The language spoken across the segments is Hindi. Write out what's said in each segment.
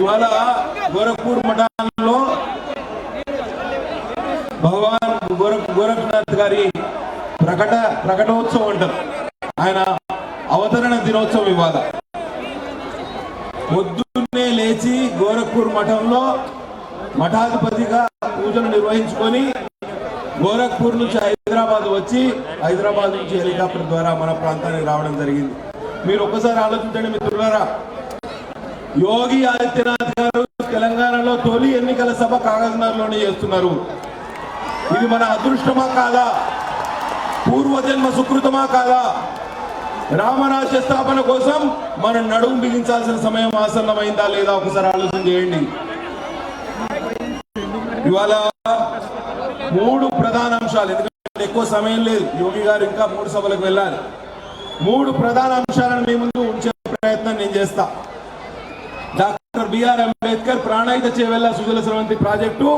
ఇవాళ గోరఖ్పూర్ మఠంలో భగవాన్ గోరఖ్నాథ్ గారి ప్రకటోత్సవం అంటారు. ఆయన అవతరణ దినోత్సవం ఇవాళ. పొద్దున్నే లేచి గోరఖ్పూర్ మఠంలో మఠాధిపతిగా పూజలు నిర్వహించుకొని గోరఖ్పూర్ నుంచి హైదరాబాద్ వచ్చి హైదరాబాద్ నుంచి హెలికాప్టర్ ద్వారా మన ప్రాంతానికి రావడం జరిగింది. మీరు ఒక్కసారి ఆలోచించండి మిత్రులారా, యోగి ఆదిత్యనాథ్ గారు తెలంగాణలో తొలి ఎన్నికల సభ కాగజ్నగర్లోనే చేస్తున్నారు. ఇది మన అదృష్టమా కాదా? పూర్వజన్మ సుకృతమా కాదా? రామరాజ్య స్థాపన కోసం మనం నడుము బిగించాల్సిన సమయం ఆసన్నమైందా లేదా ఒకసారి ఆలోచన చేయండి. ఇవాళ 3 ప్రధాన అంశాలు, ఎందుకంటే ఎక్కువ సమయం లేదు, యోగి గారు ఇంకా 3 సభలకు వెళ్ళాలి. 3 ప్రధాన అంశాలను మీ ముందు ఉంచే ప్రయత్నం నేను చేస్తా. Doctor BR Ambedkar ప్రాణాయిత Chevella Sujala Sravanthi project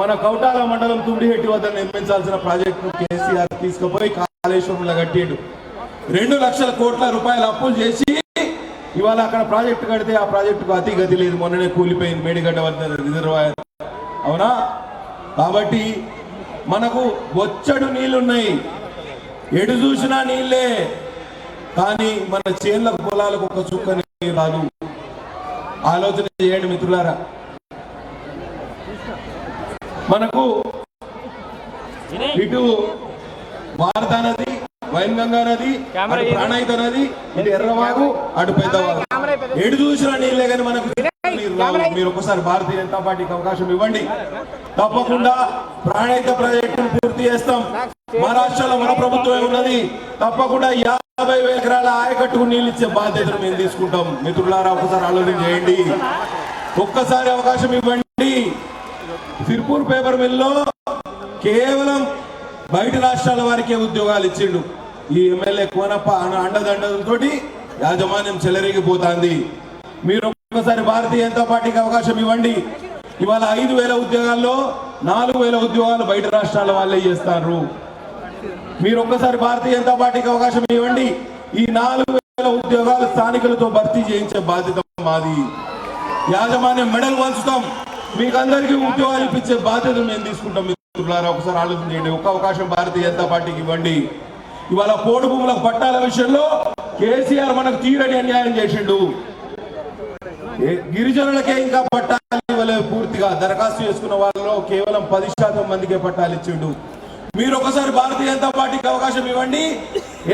మన కౌటాల మండలం తుండిహెట్టి వద్ద నిర్మించాల్సిన ప్రాజెక్టు కేసీఆర్ తీసుకుపోయి కాళేశ్వరంలో కట్టాడు. 2 లక్షల కోట్ల రూపాయల అప్పులు చేసి ఇవాళ అక్కడ ప్రాజెక్టు కడితే ఆ ప్రాజెక్టుకు అతి గతి లేదు. మొన్ననే కూలిపోయింది మేడిగడ్డ వద్ద రిజర్వాయర్. అవునా? కాబట్టి మనకు బొచ్చడు నీళ్లున్నాయి, ఎటు చూసినా నీళ్లే, కానీ మన చేన్లకు పొలాలకు ఒక చుక్క నీరు రాదు. ఆలోచన చేయండి మిత్రులారా. మనకు ఇటు వారధా నది, వైన్గంగా నది, అటు ప్రాణాయిత నది, ఇటు ఎర్రవాగు, అటు పెద్దవాగు, ఎటు చూసినా నీళ్ళే కానీ మనకు నీరు రావు. మీరు ఒకసారి భారతీయ జనతా పార్టీకి అవకాశం ఇవ్వండి, తప్పకుండా ప్రాణాయిత ప్రాజెక్టును పూర్తి చేస్తాం. మహారాష్ట్రలో మన ప్రభుత్వం ఉన్నది, తప్పకుండా 50,000 ఎకరాల ఆయకట్టుకు నీళ్ళు ఇచ్చే బాధ్యతను మేము తీసుకుంటాం. మిత్రులారా ఒకసారి ఆలోచన చేయండి, ఒక్కసారి అవకాశం ఇవ్వండి. సిర్పూర్ పేపర్ మిల్లో కేవలం బయట రాష్ట్రాల వారికే ఉద్యోగాలు ఇచ్చిండు. ఈ ఎమ్మెల్యే కోనప్ప అండదండలతో యాజమాన్యం చెలరేగిపోతుంది. మీరు ఒక్కసారి భారతీయ జనతా పార్టీకి అవకాశం ఇవ్వండి. ఇవాళ 5,000 ఉద్యోగాల్లో 4,000 ఉద్యోగాలు బయట రాష్ట్రాల వాళ్ళే చేస్తారు. మీరు ఒక్కసారి భారతీయ జనతా పార్టీకి అవకాశం ఇవ్వండి. ఈ 4,000 ఉద్యోగాలు స్థానికులతో భర్తీ చేయించే బాధ్యత మాది. యాజమాన్యం మెడల్ వంచుతాం, మీకు అందరికీ ఉద్యోగాలు ఇప్పించే బాధ్యత మేము తీసుకుంటాం. మిత్రులారా ఒకసారి ఆలోచన చేయండి, ఒక్క అవకాశం భారతీయ జనతా పార్టీకి ఇవ్వండి. ఇవాళ పోడు భూములకు పట్టాల విషయంలో కేసీఆర్ మనకు తీరని అన్యాయం చేసిండు. గిరిజనులకే ఇంకా పట్టాలు ఇవ్వలేదు. పూర్తిగా దరఖాస్తు చేసుకున్న వాళ్ళలో కేవలం 10% మందికే పట్టాలు ఇచ్చిండు. మీరు ఒకసారి భారతీయ జనతా పార్టీకి అవకాశం ఇవ్వండి.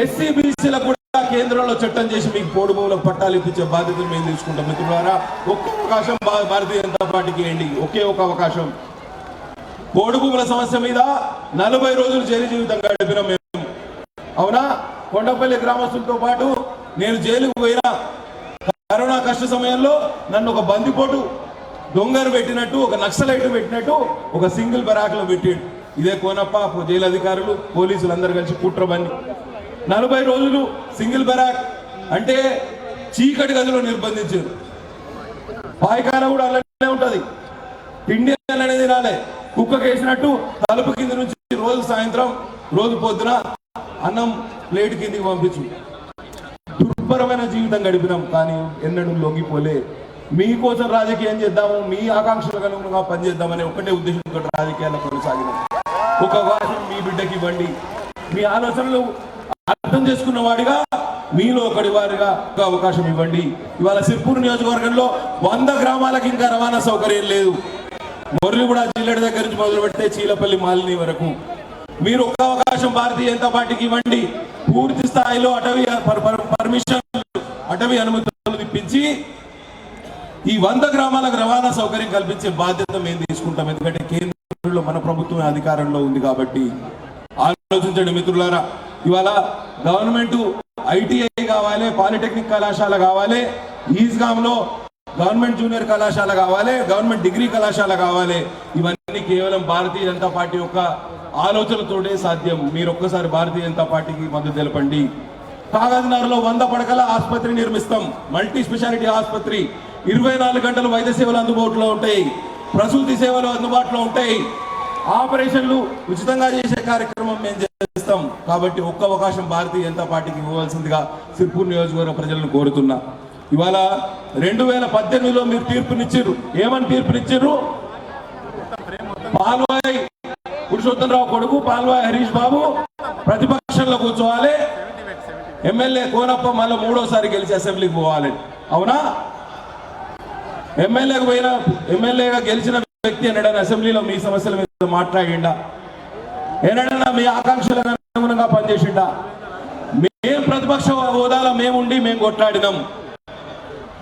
ఎస్సీ బీసీలకు కూడా కేంద్రంలో చట్టం చేసి మీకు పోడు భూములకు పట్టాలు ఇప్పించే బాధ్యతను మేము తీసుకుంటాం. మిత్రులారా ఒక్క అవకాశం భారతీయ జనతా పార్టీకి ఇవ్వండి, ఒకే ఒక అవకాశం. పోడు భూముల సమస్య మీద 40 రోజులు జైలు జీవితం గడిపినాం మేము. అవునా? కొండపల్లి గ్రామస్తులతో పాటు నేను జైలుకు పోయినా. కరోనా కష్ట సమయంలో నన్ను ఒక బందిపోటు దొంగను పెట్టినట్టు, ఒక నక్సలైట్ పెట్టినట్టు ఒక సింగిల్ బరాక్లో పెట్టాడు. ఇదే కోనప్ప జైలు అధికారులు పోలీసులు అందరు కలిసి కుట్రబన్ని 40 రోజులు సింగిల్ బరాక్ అంటే చీకటి గదిలో నిర్బంధించారు. పాయకాన కూడా అలానే ఉంటది, తిండి అనేది రాలే. కుక్కకి వేసినట్టు తలుపు కింద నుంచి రోజు సాయంత్రం రోజు పొద్దున అన్నం ప్లేట్ కిందికి పంపించు. దుర్భరమైన జీవితం గడిపినాం, కానీ ఎన్నడూ లొంగిపోలే. మీకోసం రాజకీయం చేద్దాము, మీ ఆకాంక్షలకు అనుగుణంగా పనిచేద్దామనే ఒకటే ఉద్దేశంతో రాజకీయాల్లో కొనసాగినాం. ఒక అవకాశం మీ బిడ్డకి ఇవ్వండి. మీ ఆలోచనలు అర్థం చేసుకున్న వాడిగా, మీలో ఒకటి వారిగా ఒక అవకాశం ఇవ్వండి. ఇవాళ సిర్పూర్ నియోజకవర్గంలో 100 గ్రామాలకు ఇంకా రవాణా సౌకర్యం లేదు. మొర్లిగూడ జిల్లా దగ్గర నుంచి మొదలు పెడితే చీలపల్లి మాలిని వరకు. మీరు ఒక్క అవకాశం భారతీయ జనతా పార్టీకి ఇవ్వండి. పూర్తి స్థాయిలో అటవీ అనుమతులు ఇప్పించి ఈ 100 గ్రామాలకు రవాణా సౌకర్యం కల్పించే బాధ్యత మేము తీసుకుంటాం. ఎందుకంటే కేంద్రంలో మన ప్రభుత్వం అధికారంలో ఉంది కాబట్టి. ఆలోచించండి మిత్రులారా. ఇవాళ గవర్నమెంట్ ఐటీఐ కావాలి, పాలిటెక్నిక్ కళాశాల కావాలి, ఈజ్గాంలో గవర్నమెంట్ జూనియర్ కళాశాల కావాలి, గవర్నమెంట్ డిగ్రీ కళాశాల కావాలి. ఇవన్నీ కేవలం భారతీయ జనతా పార్టీ యొక్క ఆలోచనతోటే సాధ్యం. మీరు ఒక్కసారి భారతీయ జనతా పార్టీకి మద్దతు తెలపండి. కాగజ్నగర్లో 100 పడకల ఆసుపత్రి నిర్మిస్తాం, మల్టీ స్పెషాలిటీ ఆసుపత్రి. 24 గంటలు వైద్య సేవలు అందుబాటులో ఉంటాయి, ప్రసూతి సేవలు అందుబాటులో ఉంటాయి, ఆపరేషన్లు ఉచితంగా చేసే కార్యక్రమం మేము చేస్తాం. కాబట్టి ఒక్క అవకాశం భారతీయ జనతా పార్టీకి ఇవ్వాల్సిందిగా సిర్పూర్ నియోజకవర్గ ప్రజలను కోరుతున్నా. ఇవాళ 2018లో మీరు తీర్పునిచ్చారు. ఏమని తీర్పునిచ్చారు? పాల్వాయి పురుషోత్తమరావు కొడుకు పాల్వాయి హరీష్ బాబు ప్రతిపక్షంలో కూర్చోవాలి, ఎమ్మెల్యే కోనప్ప మళ్ళీ 3వసారి గెలిచి అసెంబ్లీకి పోవాలి. అవునా? ఎమ్మెల్యేగా గెలిచిన వ్యక్తి ఎన్నడైనా అసెంబ్లీలో మీ సమస్యల మీద మాట్లాడిండా? ఎన్నడైనా మీ ఆకాంక్షలకు అనుగుణంగా పనిచేసిండా? మేము ప్రతిపక్ష హోదాలో మేముండి మేము కొట్లాడినాం.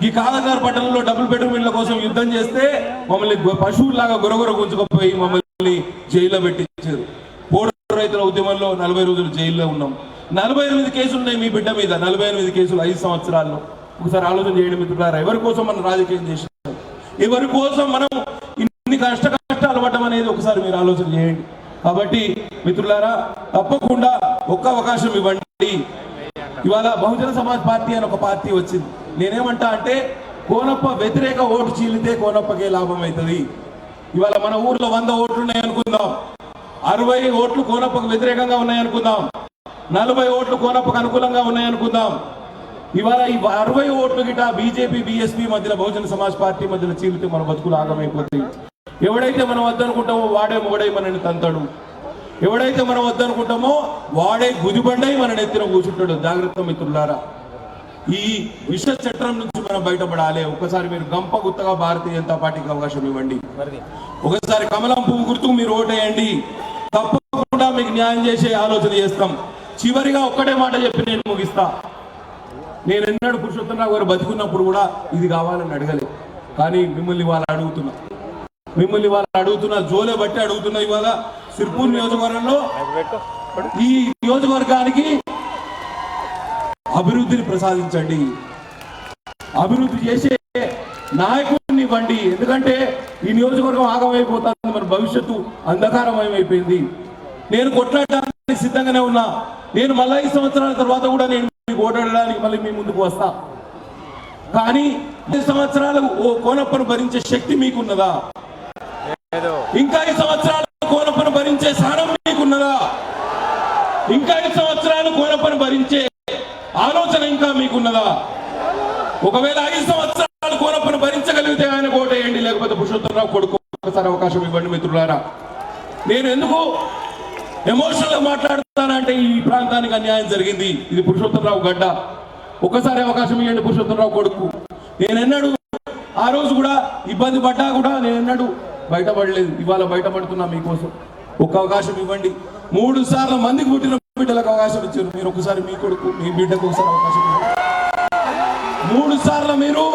ఈ కాదగారు పట్టణంలో డబుల్ బెడ్రూమ్ ఇళ్ల కోసం యుద్ధం చేస్తే మమ్మల్ని పశువులాగా గురగుర గుంజుకపోయి మమ్మల్ని జైల్లో పెట్టించారు. పోడు రైతుల ఉద్యమంలో 40 రోజులు జైల్లో ఉన్నాం. 48 కేసులు ఉన్నాయి మీ బిడ్డ మీద. 48 కేసులు 5 సంవత్సరాల్లో. ఒకసారి ఆలోచన చేయండి మిత్రులారా. ఎవరి కోసం మనం రాజకీయం చేసినాం? ఎవరి కోసం మనం ఇన్ని కష్టాలు పడ్డం అనేది ఒకసారి మీరు ఆలోచన చేయండి. కాబట్టి మిత్రులారా, తప్పకుండా ఒక్క అవకాశం ఇవ్వండి. ఇవాళ బహుజన సమాజ్ పార్టీ అని ఒక పార్టీ వచ్చింది. నేనేమంటా అంటే, కోనప్ప వ్యతిరేక ఓటు చీలితే కోనప్పకే లాభం అవుతుంది. ఇవాళ మన ఊర్లో 100 ఓట్లు ఉన్నాయనుకుందాం, 60 ఓట్లు కోనప్పకు వ్యతిరేకంగా ఉన్నాయనుకుందాం, 40 ఓట్లు కోనప్పకు అనుకూలంగా ఉన్నాయనుకుందాం. ఇవాళ ఈ 60 ఓట్లు గిట బీజేపీ బీఎస్పీ మధ్యలో బహుజన సమాజ్ పార్టీ మధ్యలో చీలితే మన బతుకులు ఆగమైపోతాయి. ఎవడైతే మనం వద్దనుకుంటామో వాడే మొగడై మనని తంతాడు. ఎవడైతే మనం వద్దనుకుంటామో వాడే గుదిబండై మన నెత్తిన కూర్చుంటాడు. జాగ్రత్త మిత్రులారా. ఈ విష చట్రం నుంచి మనం బయటపడాలి. ఒకసారి మీరు గంప గుత్తగా భారతీయ జనతా పార్టీకి అవకాశం ఇవ్వండి. ఒకసారి కమలం పువ్వు గుర్తుకు మీరు ఓటేయండి. తప్పకుండా మీకు న్యాయం చేసే ఆలోచన చేస్తాం. చివరిగా ఒక్కటే మాట చెప్పి నేను ముగిస్తా. నేను ఎన్నడూ పురుషోత్తమరావు గారు బతుకున్నప్పుడు కూడా ఇది కావాలని అడగలేదు. కానీ మిమ్మల్ని వాళ్ళు అడుగుతున్నా, జోలే బట్టి అడుగుతున్నా. ఇవాళ సిర్పూర్ నియోజకవర్గంలో ఈ నియోజకవర్గానికి అభివృద్ధిని ప్రసాదించండి, అభివృద్ధి చేసే నాయకుడిని ఇవ్వండి. ఎందుకంటే ఈ నియోజకవర్గం ఆగమైపోతుంది, మన భవిష్యత్తు అంధకారమయమైపోయింది. నేను కొట్లాడడానికి సిద్ధంగానే ఉన్నా. నేను మళ్ళీ 5 సంవత్సరాల తర్వాత కూడా నేను మీకు ఓటాడడానికి మళ్ళీ మీ ముందుకు వస్తా. కానీ 5 సంవత్సరాలు ఓ కోనప్పను భరించే శక్తి మీకున్నదా? ఇంకా 5 సంవత్సరాలు కోనప్పను భరించే సహనం మీకున్నదా? ఇంకా 5 సంవత్సరాలు కోనప్పను భరించే ఆలోచన ఇంకా మీకున్నదా? ఒకవేళ 5 సంవత్సరాలు కోనప్పను భరించగలిగితే ఆయన ఓటేయండి, లేకపోతే పురుషోత్తమరావు కొడుకు ఒకసారి అవకాశం ఇవ్వండి. మిత్రులారా, నేను ఎందుకు ఎమోషనల్ గా మాట్లాడుతానంటే, ఈ ప్రాంతానికి అన్యాయం జరిగింది. ఇది పురుషోత్తమరావు గడ్డ. ఒకసారి అవకాశం ఇవ్వండి పురుషోత్తమరావు కొడుకు. నేను ఎన్నడూ ఆ రోజు కూడా ఇబ్బంది పడ్డా కూడా నేను ఎన్నడూ బయటపడలేదు. ఇవాళ బయటపడుతున్నా మీకోసం. ఒక్క అవకాశం ఇవ్వండి. 3 సార్లు మందికి పుట్టిన బిడ్డలకు అవకాశం ఇచ్చారు. మీరు ఒకసారి మీ కొడుకు మీ బిడ్డకు ఒకసారి అవకాశం ఇవ్వండి. 3 సార్లు మీరు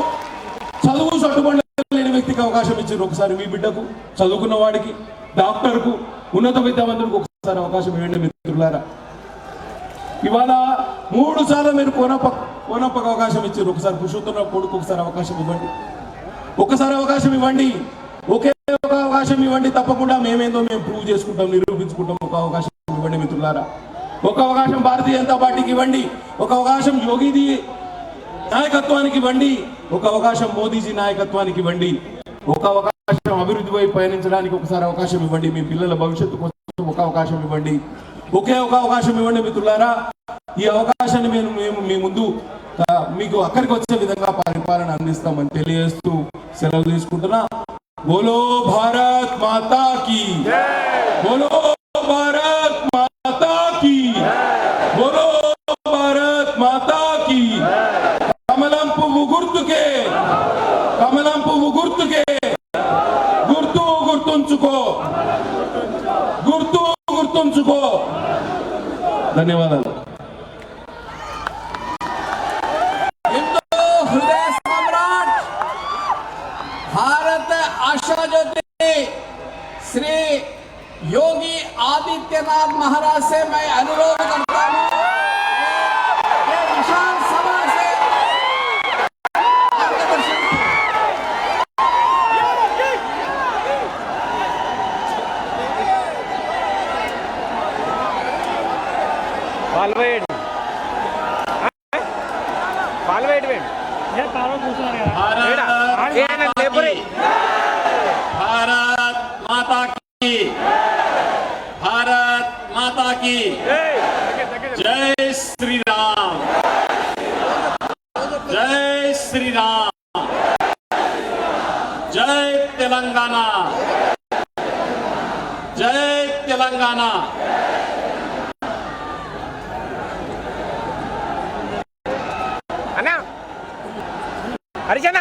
చదువు చట్టుబడలేని వ్యక్తికి అవకాశం ఇచ్చారు. ఒకసారి మీ బిడ్డకు, చదువుకున్న వాడికి, డాక్టర్కు, ఉన్నత విద్యావంతులకు ఒకసారి అవకాశం ఇవ్వండి. మిత్రులారా, ఇవాళ 3 సార్లు మీరు కోనప్పకు అవకాశం ఇచ్చారు. ఒకసారి పురుషోత్తమరావు కొడుకు ఒకసారి అవకాశం ఇవ్వండి. ఒకసారి అవకాశం ఇవ్వండి. ఒకే ఒక అవకాశం ఇవ్వండి. తప్పకుండా మేమేందో మేము ప్రూవ్ చేసుకుంటాం, నిరూపించుకుంటాం. ఒక అవకాశం ఇవ్వండి మిత్రులారా. ఒక అవకాశం భారతీయ జనతా పార్టీకి ఇవ్వండి. ఒక అవకాశం యోగిది నాయకత్వానికి ఇవ్వండి. ఒక అవకాశం మోదీజీ నాయకత్వానికి ఇవ్వండి. ఒక అవకాశం అభివృద్ధి వైపు పయనించడానికి ఒకసారి అవకాశం ఇవ్వండి. మీ పిల్లల భవిష్యత్తు కోసం ఒక అవకాశం ఇవ్వండి. ఒకే ఒక అవకాశం ఇవ్వండి మిత్రులారా. ఈ అవకాశాన్ని మేము మీ ముందు మీకు అక్కడికి వచ్చే విధంగా పరిపాలన అందిస్తామని తెలియజేస్తూ సెలవు తీసుకుంటున్నా. బోలో భారత్ మాతా కీ, బోలో భారత్ మాతా కీ, బోలో భారత్ మాతా కీ. కమలం పువ్వు గుర్తుకే, కమలం పువ్వు గుర్తుకే, గుర్తు గుర్తుంచుకో, గుర్తు గుర్తుంచుకో. ధన్యవాదాలు. भारत आशा ज्योति श्री योगी आदित्यनाथ महाराज से मैं अनुरोध करता हूँ, ये विशाल सभा से मार्गदर्शन। पालवेड पालवेड वेड ये तारो पूछना है। भारत माता की, भारत माता की जय श्री राम, जय श्री राम। जय तेलंगाना, जय तेलंगाना। అన్నా హరిశన్న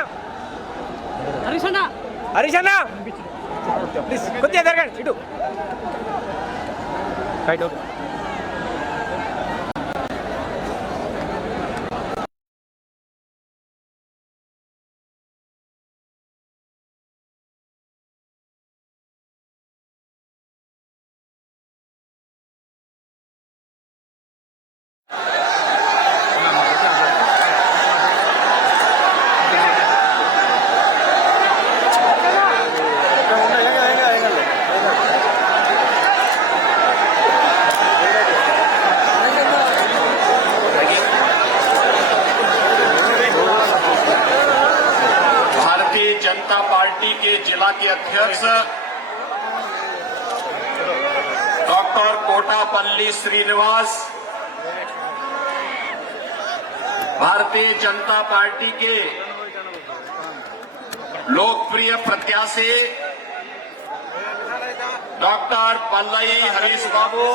హరీష్ హరిశన్న ప్లీజ్ కొద్దిగా జరగండి ఇటు రైట్ ఓకే जनता पार्टी के जिला के अध्यक्ष डॉक्टर कोटापल्ली श्रीनिवास, भारतीय जनता पार्टी के लोकप्रिय प्रत्याशी डॉक्टर पल्लई हरीश बाबू,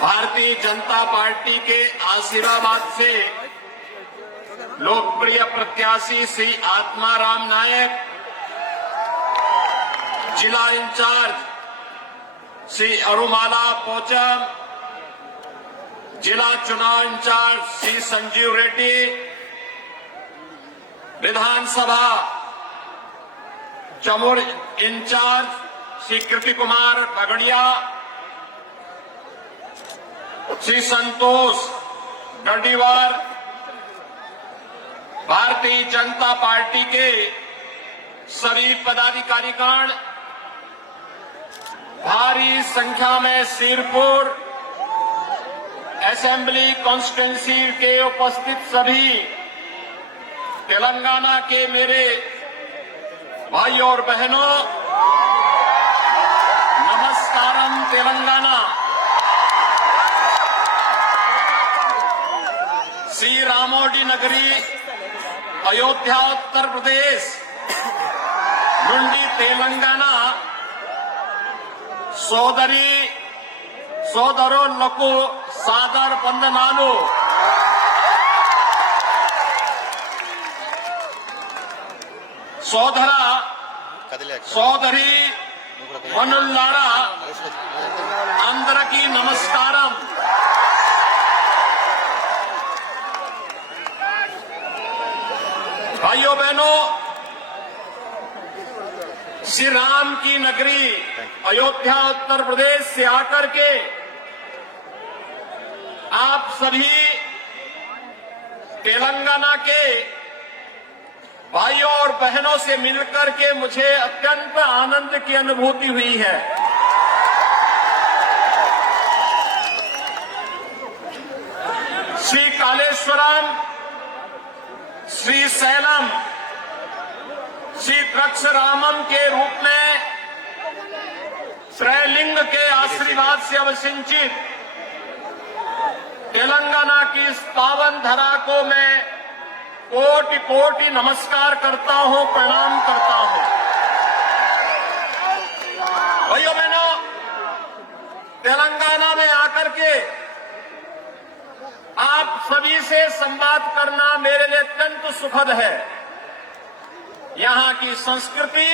भारतीय जनता पार्टी के आसिफाबाद से लोकप्रिय प्रत्याशी श्री आत्माराम नायक, जिला इंचार्ज श्री अरुमाला पोचम, जिला चुनाव इंचार्ज श्री संजीव रेड्डी, विधानसभा चमोर इंचार्ज श्री कृति कुमार पगड़िया, श्री संतोष गढ़ीवार, भारतीय जनता पार्टी के सभी पदाधिकारीगण, भारी संख्या में सिरपुर असेंबली कॉन्स्टिट्यूंसी के उपस्थित सभी तेलंगाना के मेरे भाइयों और बहनों, नमस्कारम तेलंगाना। श्री रामोडी नगरी अयोध्या उत्तर प्रदेश నుండి తెలంగాణ సోదరులకు సాదర వందనాలు। సోదరి మనుల్లారా అందరికీ నమస్కారం। भाइयों बहनों, श्री राम की नगरी अयोध्या उत्तर प्रदेश से आकर के आप सभी तेलंगाना के भाइयों और बहनों से मिलकर के मुझे अत्यंत आनंद की अनुभूति हुई है। श्री कालेश्वरम, श्री सैलम, श्री द्रक्षरामम के रूप में त्रैलिंग के आशीर्वाद से अवसिंचित तेलंगाना की इस पावन धरा को मैं कोटि कोटि नमस्कार करता हूं, प्रणाम करता हूं। भाइयों बहनों, तेलंगाना में आकर के आप सभी से संवाद करना मेरे लिए अत्यंत सुखद है। यहां की संस्कृति,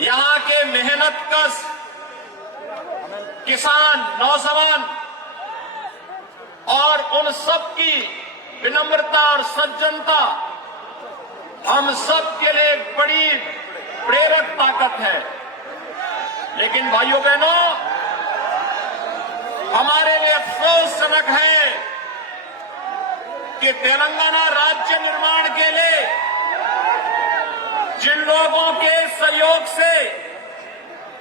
यहां के मेहनतकश किसान, नौजवान और उन सब की विनम्रता और सज्जनता हम सब के लिए बड़ी प्रेरक ताकत है। लेकिन भाइयों बहनों, हमारे लिए अफसोसजनक है कि तेलंगाना राज्य निर्माण के लिए जिन लोगों के सहयोग से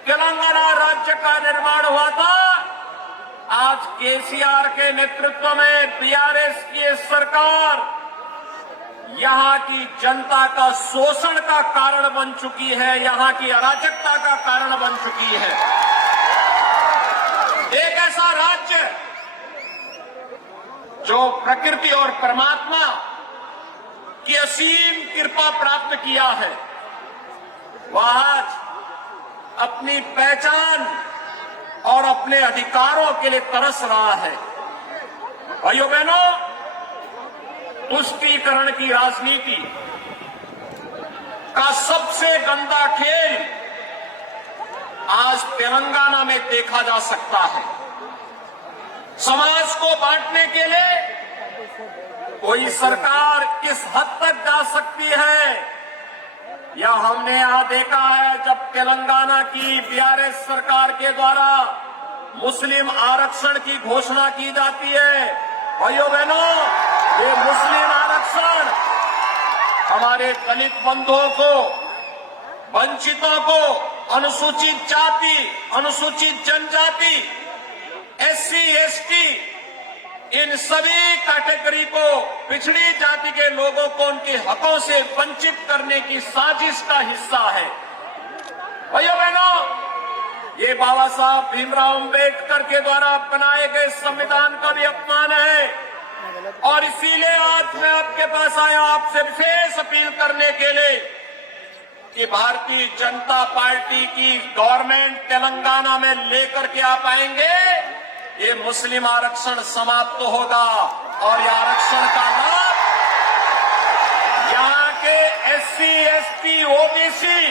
तेलंगाना राज्य का निर्माण हुआ था, आज केसीआर के नेतृत्व में बीआरएस की सरकार यहां की जनता का शोषण का कारण बन चुकी है, यहां की अराजकता का कारण बन चुकी है। एक ऐसा राज्य जो प्रकृति और परमात्मा की असीम कृपा प्राप्त किया है, वह आज अपनी पहचान और अपने अधिकारों के लिए तरस रहा है। भाइयों बहनों, तुष्टीकरण की राजनीति का सबसे गंदा खेल आज तेलंगाना में देखा जा सकता है। समाज को बांटने के लिए कोई सरकार किस हद तक जा सकती है, या हमने यहां देखा है जब तेलंगाना की बीआरएस सरकार के द्वारा मुस्लिम आरक्षण की घोषणा की जाती है। भाइयों बहनों, ये मुस्लिम आरक्षण हमारे दलित बंधुओं को, वंचितों को, अनुसूचित जाति, अनुसूचित जनजाति, एससी, एसटी, इन सभी कैटेगरी को, पिछड़ी जाति के लोगों को उनके हकों से वंचित करने की साजिश का हिस्सा है। भाइयों बहनों, ये बाबा साहब भीमराव अंबेडकर के द्वारा बनाए गए संविधान का भी अपमान है, और इसीलिए आज मैं आपके पास आया आपसे विशेष अपील करने के लिए कि भारतीय जनता पार्टी की गवर्नमेंट तेलंगाना में लेकर के आप आएंगे, ये मुस्लिम आरक्षण समाप्त होगा और ये आरक्षण का लाभ यहाँ के एससी, एसटी, ओबीसी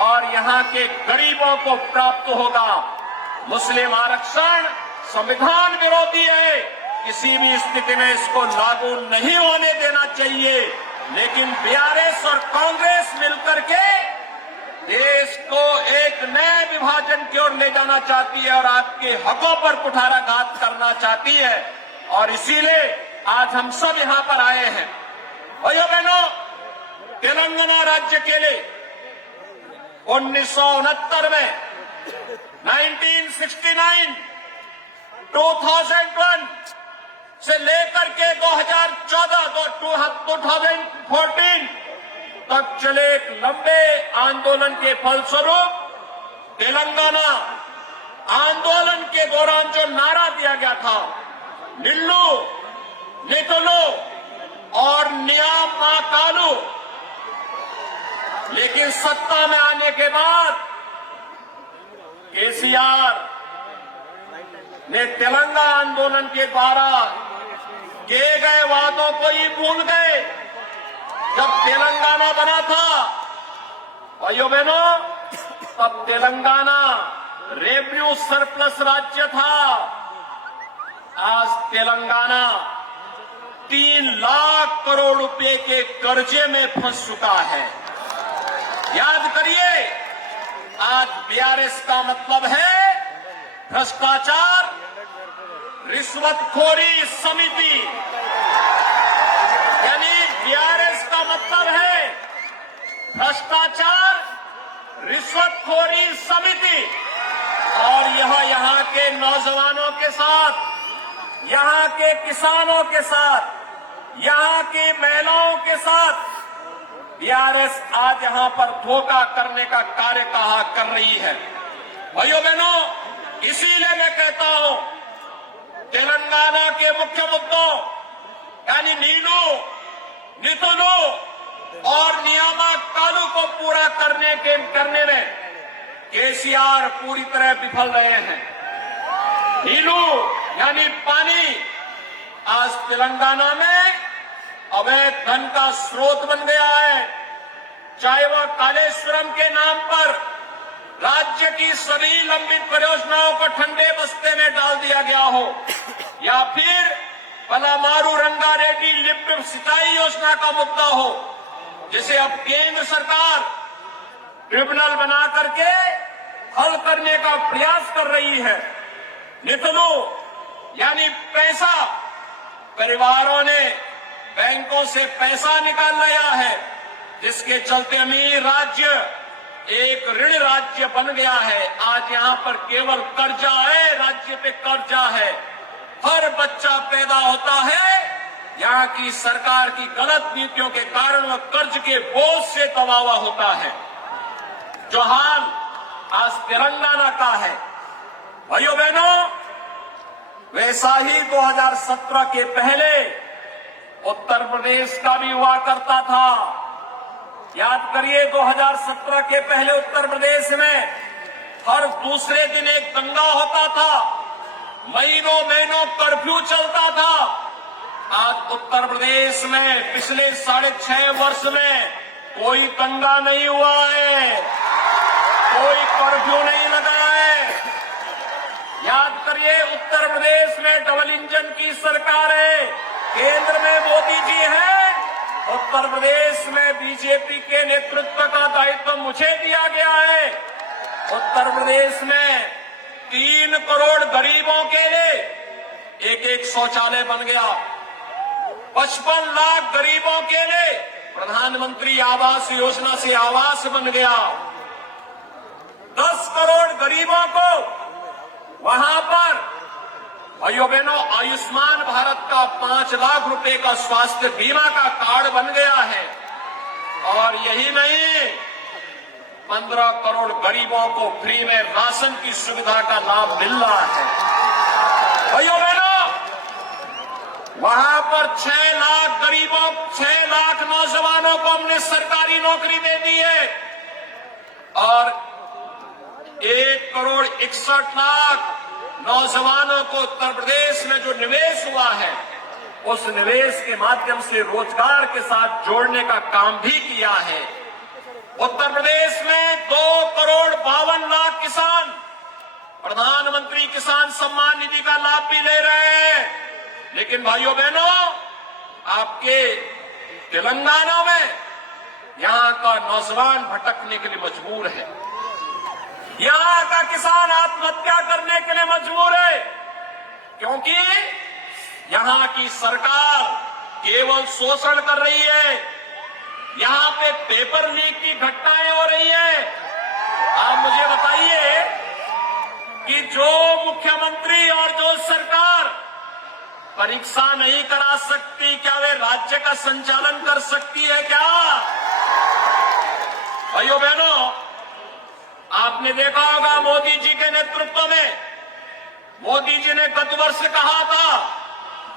और यहाँ के गरीबों को प्राप्त होगा। मुस्लिम आरक्षण संविधान विरोधी है, किसी भी स्थिति में इसको लागू नहीं होने देना चाहिए, लेकिन बीआरएस और कांग्रेस मिलकर के देश को एक नए विभाजन की ओर ले जाना चाहती है और आपके हकों पर कुठाराघात करना चाहती है, और इसीलिए आज हम सब यहां पर आए हैं। भाइयों बहनों, तेलंगाना राज्य के लिए 1969 में 1969, 2001 से लेकर के 2014 2014 तक चले एक लंबे आंदोलन के फलस्वरूप तेलंगाना आंदोलन के दौरान जो नारा दिया गया था, निल्लू, नितुलू और नियामा कालू, लेकिन सत्ता में आने के बाद केसीआर ने तेलंगाना आंदोलन के द्वारा किए गए वादों को ही भूल गए। जब तेलंगाना बना था, भाइयों बहनों, तब तेलंगाना रेवेन्यू सरप्लस राज्य था। आज तेलंगाना 3 लाख करोड़ रुपए के कर्जे में फंस चुका है। याद करिए, आज बीआरएस का मतलब है भ्रष्टाचार, रिश्वतखोरी समिति, यानी बीआरएस का मतलब है भ्रष्टाचार, रिश्वतखोरी समिति, और यह यहाँ के नौजवानों के साथ, यहाँ के किसानों के साथ, यहाँ की महिलाओं के साथ बीआरएस आज यहाँ पर धोखा करने का कार्य कर रही है। भाइयों बहनों, इसीलिए मैं कहता हूं, तेलंगाना के मुख्य मुद्दों यानी नीलू, नितुलू और नियामा कालू को पूरा करने में केसीआर पूरी तरह विफल रहे हैं। नीलू यानी पानी आज तेलंगाना में अवैध धन का स्रोत बन गया है। चाहे वह कालेश्वरम के नाम पर राज्य की सभी लंबित परियोजनाओं को ठंडे बस्ते में डाल दिया गया हो, या फिर पलामारू रंगारेड्डी लिफ्ट सिंचाई योजना का मुद्दा हो, जिसे अब केंद्र सरकार ट्रिब्यूनल बना करके हल करने का प्रयास कर रही है। नितुलू यानी पैसा, परिवारों ने बैंकों से पैसा निकाल लिया है, जिसके चलते अमीर राज्य एक ऋण राज्य बन गया है। आज यहाँ पर केवल कर्जा है, राज्य पे कर्जा है। हर बच्चा पैदा होता है, यहाँ की सरकार की गलत नीतियों के कारण वह कर्ज के बोझ से दबा हुआ होता है। जो हाल आज तेलंगाना का है, भाइयों बहनों, वैसा ही 2017 के पहले उत्तर प्रदेश का भी हुआ करता था। याद करिए 2017 के पहले उत्तर प्रदेश में हर दूसरे दिन एक दंगा होता था, महीनों महीनों कर्फ्यू चलता था। आज उत्तर प्रदेश में पिछले 6.5 वर्ष में कोई दंगा नहीं हुआ है, कोई कर्फ्यू नहीं लगा है। याद करिए उत्तर प्रदेश में डबल इंजन की सरकार है, केंद्र में मोदी जी हैं, उत्तर प्रदेश में बीजेपी के नेतृत्व का दायित्व मुझे दिया गया है। उत्तर प्रदेश में 3 करोड़ गरीबों के लिए एक शौचालय बन गया, 55 लाख गरीबों के लिए प्रधानमंत्री आवास योजना से आवास बन गया, 10 करोड़ गरीबों को वहां पर भाइयों बहनों आयुष्मान भारत का 5 लाख रुपए का स्वास्थ्य बीमा का कार्ड बन गया है। और यही नहीं, 15 करोड़ गरीबों को फ्री में राशन की सुविधा का लाभ मिल रहा है। भाइयों बहनों वहां पर 6 लाख गरीबों, 6 लाख नौजवानों को हमने सरकारी नौकरी दे दी है और 1 करोड़ 61 लाख नौजवानों को उत्तर प्रदेश में जो निवेश हुआ है उस निवेश के माध्यम से रोजगार के साथ जोड़ने का काम भी किया है। उत्तर प्रदेश में 2 करोड़ 52 लाख किसान प्रधानमंत्री किसान सम्मान निधि का लाभ भी ले रहे हैं। लेकिन भाइयों बहनों आपके तेलंगाना में यहां का नौजवान भटकने के लिए मजबूर है, यहां का किसान आत्महत्या करने के लिए मजबूर है, क्योंकि यहां की सरकार केवल शोषण कर रही है, यहां पे पेपर लीक की घटनाएं हो रही है। आप मुझे बताइए कि जो मुख्यमंत्री और जो सरकार परीक्षा नहीं करा सकती, क्या वे राज्य का संचालन कर सकती है क्या? भाइयों बहनों आपने देखा होगा मोदी जी के नेतृत्व में मोदी जी ने गत वर्ष कहा था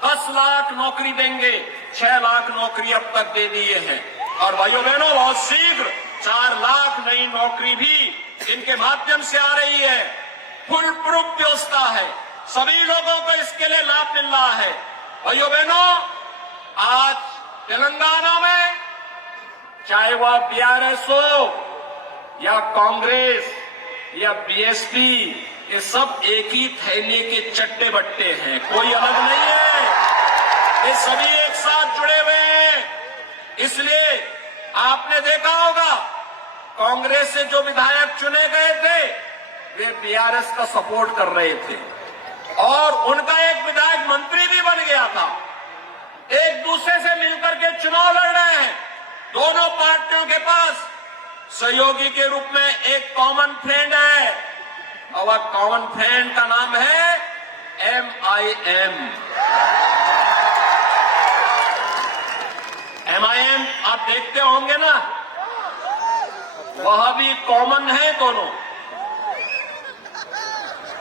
10 लाख नौकरी देंगे, 6 लाख नौकरी अब तक दे दिए हैं। और भाइयों बहनों बहुत शीघ्र 4 लाख नई नौकरी भी इनके माध्यम से आ रही है। फुल प्रूफ व्यवस्था है, सभी लोगों को इसके लिए लाभ मिल रहा है। भाइयों बहनों आज तेलंगाना में चाहे वह बीआरएस हो या कांग्रेस या बीएसपी, ये सब एक ही थैले के चट्टे बट्टे हैं, कोई अलग नहीं है, ये सभी एक साथ जुड़े हुए हैं। इसलिए आपने देखा होगा कांग्रेस से जो विधायक चुने गए थे वे बीआरएस का सपोर्ट कर रहे थे और उनका एक विधायक मंत्री भी बन गया था। एक दूसरे से मिलकर के चुनाव लड़ रहे हैं। दोनों पार्टियों के पास सहयोगी के रूप में एक कॉमन फ्रेंड है और वह कॉमन फ्रेंड का नाम है MIM। MIM आप देखते होंगे ना, वह भी कॉमन है। दोनों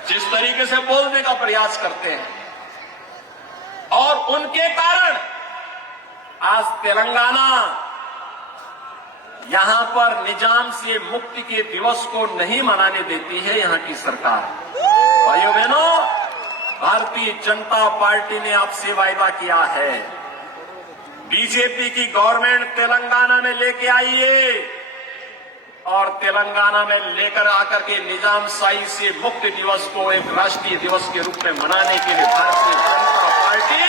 जिस तरीके से बोलने का प्रयास करते हैं और उनके कारण आज तेलंगाना यहां पर निजाम से मुक्ति के दिवस को नहीं मनाने देती है यहां की सरकार। भाइयों बहनों भारतीय जनता पार्टी ने आपसे वायदा किया है, बीजेपी की गवर्नमेंट तेलंगाना में लेके आई है और तेलंगाना में लेकर आकर के निजामशाही से मुक्ति दिवस को एक राष्ट्रीय दिवस के रूप में मनाने के लिए भारतीय जनता पार्टी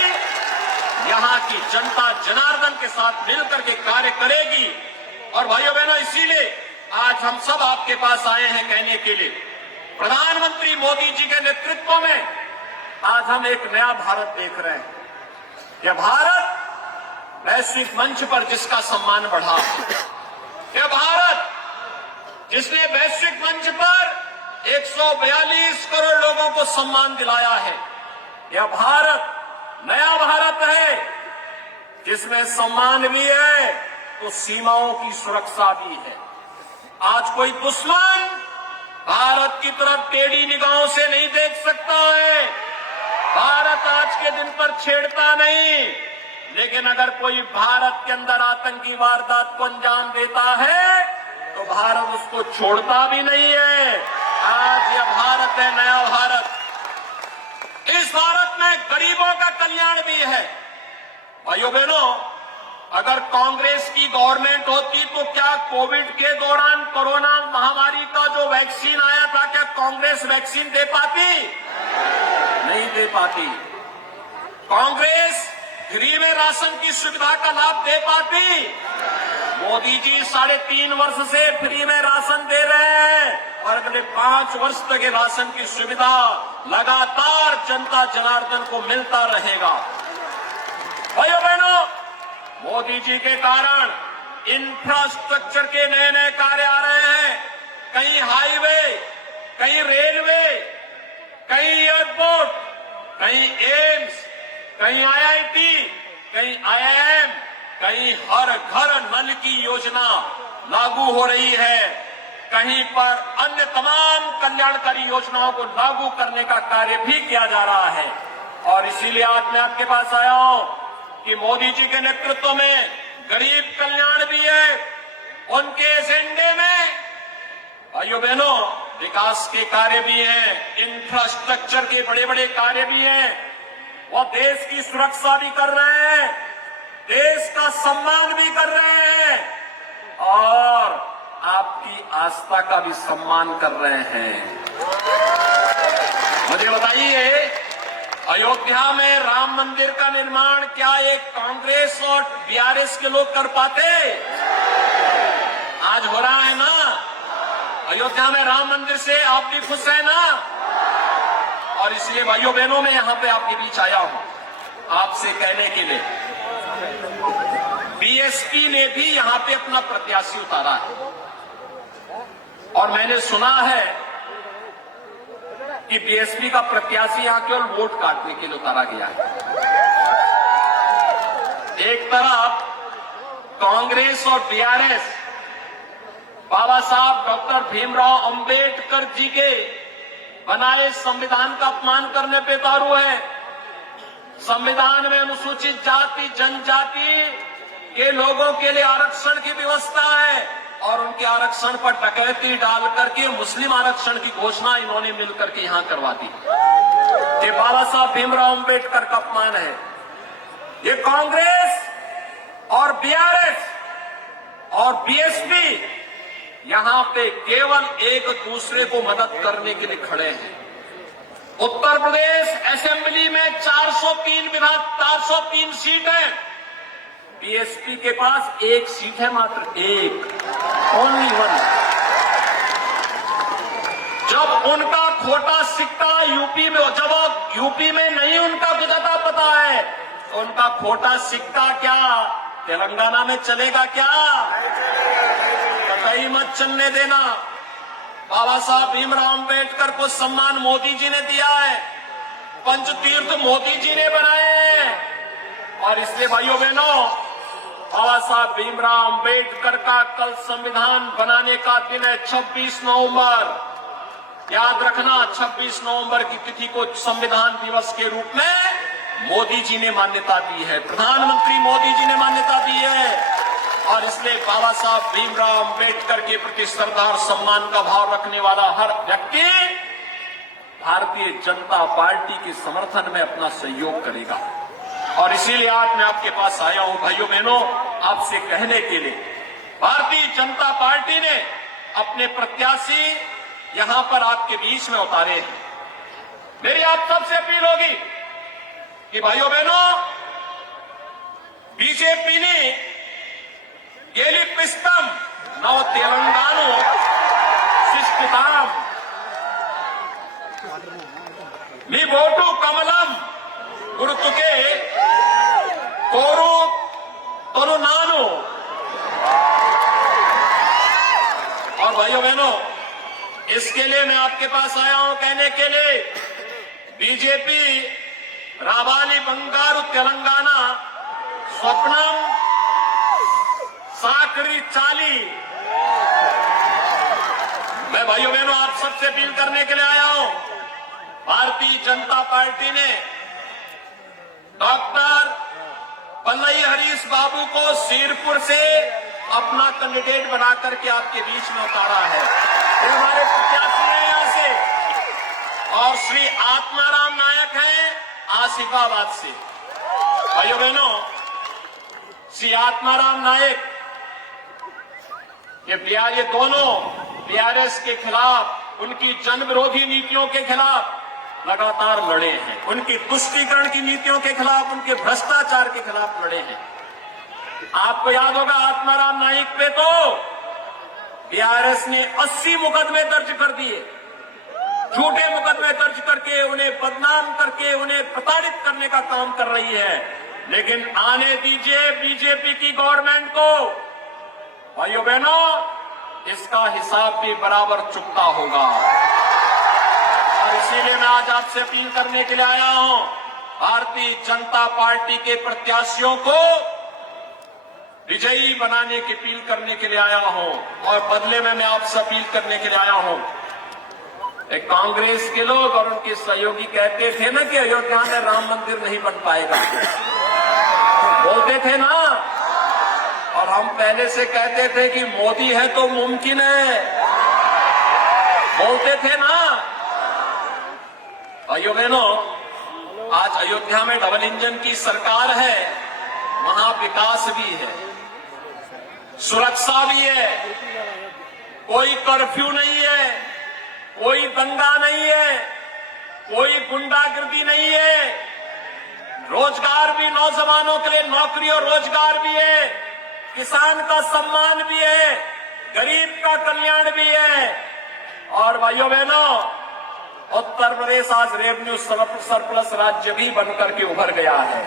यहां की जनता जनार्दन के साथ मिलकर के कार्य करेगी। और भाइयों बहनों इसीलिए आज हम सब आपके पास आए हैं कहने के लिए, प्रधानमंत्री मोदी जी के नेतृत्व में आज हम एक नया भारत देख रहे हैं। यह भारत वैश्विक मंच पर जिसका सम्मान बढ़ा, यह भारत जिसने वैश्विक मंच पर 142 करोड़ लोगों को सम्मान दिलाया है, यह भारत नया भारत है जिसमें सम्मान भी है तो सीमाओं की सुरक्षा भी है। आज कोई दुश्मन भारत की तरफ टेढ़ी निगाहों से नहीं देख सकता है। भारत आज के दिन पर छेड़ता नहीं, लेकिन अगर कोई भारत के अंदर आतंकी वारदात को अंजाम देता है तो भारत उसको छोड़ता भी नहीं है। आज यह भारत है, नया भारत। इस भारत में गरीबों का कल्याण भी है। भाइयों बहनों, अगर कांग्रेस की गवर्नमेंट होती तो क्या कोविड के दौरान कोरोना महामारी का जो वैक्सीन आया था, क्या कांग्रेस वैक्सीन दे पाती? नहीं दे पाती। कांग्रेस फ्री में राशन की सुविधा का लाभ दे पाती? मोदी जी 3.5 वर्ष से फ्री में राशन दे रहे हैं और अगले 5 वर्ष तक ये राशन की सुविधा लगातार जनता जनार्दन को मिलता रहेगा। भाइयों बहनों, मोदी जी के कारण इंफ्रास्ट्रक्चर के नए नए कार्य आ रहे हैं। कहीं हाईवे, कहीं रेलवे, कहीं एयरपोर्ट, कहीं एम्स, कहीं आईआईटी, कहीं आईआईएम, कहीं हर घर नल की योजना लागू हो रही है। कहीं पर अन्य तमाम कल्याणकारी योजनाओं को लागू करने का कार्य भी किया जा रहा है। और इसीलिए आज मैं आपके पास आया हूं कि मोदी जी के नेतृत्व में गरीब कल्याण भी है। उनके एजेंडे में भाइयों बहनों विकास के कार्य भी हैं, इंफ्रास्ट्रक्चर के बड़े बड़े कार्य भी हैं। वो देश की सुरक्षा भी कर रहे हैं, देश का सम्मान भी कर रहे हैं और आपकी आस्था का भी सम्मान कर रहे हैं। मुझे बताइए, अयोध्या में राम मंदिर का निर्माण क्या एक कांग्रेस और बीआरएस के लोग कर पाते? आज हो रहा है ना। अयोध्या में राम मंदिर से आप भी खुश हैं ना। और इसलिए भाइयों बहनों, मैं यहां पे आपके बीच आया हूं आपसे कहने के लिए, बीएसपी ने भी यहां पे अपना प्रत्याशी उतारा है और मैंने सुना है कि बीएसपी का प्रत्याशी यहां केवल वोट काटने के लिए उतारा गया है। एक तरफ कांग्रेस और बीआरएस बाबा साहब डॉक्टर भीमराव अंबेडकर जी के बनाए संविधान का अपमान करने पे उतारू है। संविधान में अनुसूचित जाति जनजाति के लोगों के लिए आरक्षण की व्यवस्था है और उनके आरक्षण पर डकैती डाल करके मुस्लिम आरक्षण की घोषणा इन्होंने मिलकर के यहां करवा दी। ये बाबा साहब भीमराव अंबेडकर का अपमान है। ये कांग्रेस और बीआरएस और बीएसपी यहां पे केवल एक दूसरे को मदद करने के लिए खड़े हैं। उत्तर प्रदेश असेंबली में 403 सीट है। बीएसपी के पास एक सीट है, मात्र एक, ओनली वन। जब उनका खोटा सिक्का यूपी में, जब यूपी में नहीं उनका गुजरता पता है, तो उनका खोटा सिक्का क्या तेलंगाना में चलेगा क्या? कतई मत चलने देना। बाबा साहब भीमराव अंबेडकर को सम्मान मोदी जी ने दिया है, पंचतीर्थ मोदी जी ने बनाए हैं और इसलिए भाइयों बहनों, बाबा साहब भीमराव अंबेडकर का कल संविधान बनाने का दिन है 26 नवंबर। याद रखना, 26 नवंबर की तिथि को संविधान दिवस के रूप में मोदी जी ने मान्यता दी है, प्रधानमंत्री मोदी जी ने मान्यता दी है और इसलिए बाबा साहब भीमराव अंबेडकर के प्रति श्रद्धा और सम्मान का भाव रखने वाला हर व्यक्ति भारतीय जनता पार्टी के समर्थन में अपना सहयोग करेगा। और इसीलिए आज मैं आपके पास आया हूं भाइयों बहनों, आपसे कहने के लिए, भारतीय जनता पार्टी ने अपने प्रत्याशी यहां पर आपके बीच में उतारे हैं। मेरी आप सबसे अपील होगी कि भाइयों बहनों, बीजेपी ने गेलिपिस्तम नव तेलंगानो शिष्टिताम मी वोटू कमलम गुरुतुके कोरु तनु नानु। और भाइयों बहनों, इसके लिए मैं आपके पास आया हूं कहने के लिए, बीजेपी रावाली बंगारू तेलंगाना स्वप्नम साकरी चाली। मैं भाइयों बहनों आप सबसे अपील करने के लिए आया हूं, भारतीय जनता पार्टी ने बाबू को सिरपुर से अपना कैंडिडेट बना करके आपके बीच में उतारा है। ये हमारे प्रत्याशी हैं यहां से। और श्री आत्माराम नायक हैं आसिफाबाद से। भाइयों बहनों, श्री आत्माराम नायक ये दोनों बीआरएस के खिलाफ, उनकी जन विरोधी नीतियों के खिलाफ लगातार लड़े हैं। उनकी तुष्टीकरण की नीतियों के खिलाफ, उनके भ्रष्टाचार के खिलाफ लड़े हैं। आपको याद होगा आत्माराम नाइक पे तो बीआरएस ने 80 मुकदमे दर्ज कर दिए। झूठे मुकदमे दर्ज करके उन्हें बदनाम करके उन्हें प्रताड़ित करने का काम कर रही है। लेकिन आने दीजिए बीजेपी की गवर्नमेंट को। भाइयों बहनों, इसका हिसाब भी बराबर चुकता होगा। और इसीलिए मैं आज आपसे अपील करने के लिए आया हूं। भारतीय जनता पार्टी के प्रत्याशियों को विजयी बनाने की अपील करने के लिए आया हूं। और बदले में मैं आपसे अपील करने के लिए आया हूं। एक कांग्रेस के लोग और उनके सहयोगी कहते थे ना कि अयोध्या में राम मंदिर नहीं बन पाएगा, बोलते थे ना। और हम पहले से कहते थे कि मोदी है तो मुमकिन है, बोलते थे ना। भाइयों बहनों, आज अयोध्या में डबल इंजन की सरकार है। वहां विकास भी है, सुरक्षा भी है, कोई कर्फ्यू नहीं है, कोई दंगा नहीं है, कोई गुंडागर्दी नहीं है। रोजगार भी, नौजवानों के लिए नौकरी और रोजगार भी है, किसान का सम्मान भी है, गरीब का कल्याण भी है। और भाइयों बहनों, उत्तर प्रदेश आज रेवेन्यू सरप्लस राज्य भी बनकर के उभर गया है।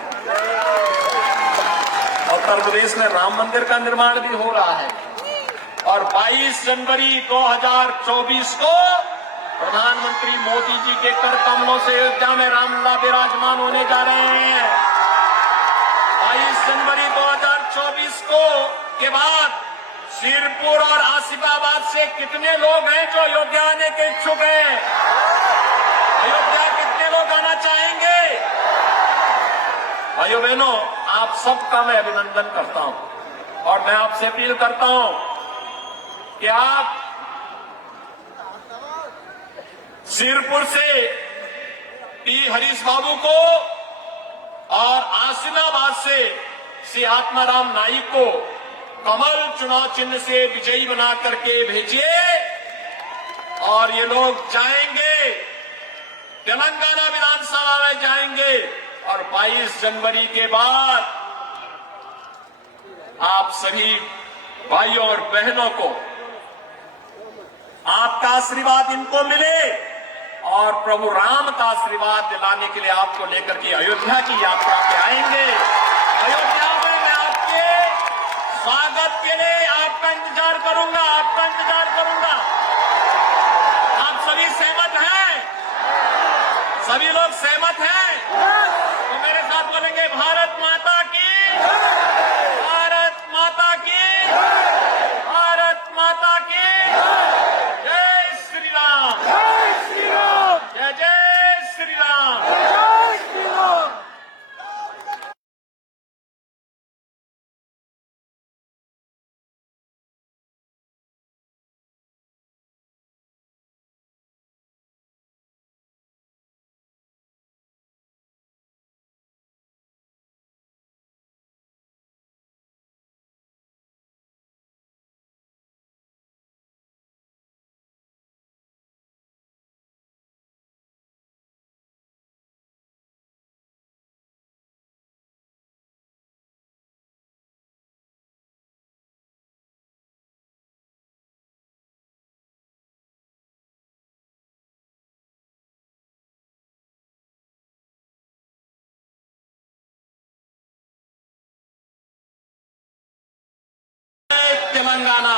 उत्तर प्रदेश में राम मंदिर का निर्माण भी हो रहा है। और 22 जनवरी 2024 को प्रधानमंत्री मोदी जी के कर कमलों से अयोध्या में रामलला विराजमान होने जा रहे हैं। 22 जनवरी 2024 को के बाद सिरपुर और आसिफाबाद से कितने लोग हैं जो अयोध्या आने के इच्छुक हैं? अयोध्या कितने लोग आना चाहेंगे? भाइयों बहनों, आप सबका मैं अभिनंदन करता हूं। और मैं आपसे अपील करता हूं कि आप सिरपुर से पी हरीश बाबू को और आसिफाबाद से श्री आत्माराम नाइक को कमल चुनाव चिन्ह से विजयी बना करके भेजिए। और ये लोग जाएंगे, तेलंगाना विधानसभा में जाएंगे। और 22 जनवरी के बाद आप सभी भाइयों और बहनों को आपका आशीर्वाद इनको मिले और प्रभु राम का आशीर्वाद दिलाने के लिए आपको लेकर के अयोध्या की यात्रा पे आएंगे। अयोध्या में मैं आपके स्वागत के लिए आपका इंतजार करूंगा, आपका इंतजार करूंगा। आप सभी सहमत हैं? सभी लोग सहमत हैं? तो मेरे साथ बोलेंगे भारत माता की, भारत माता की, भारत माता की। जय श्री राम, जय श्री राम, जय जय श्री राम, जय श्री राम। तेलंगाना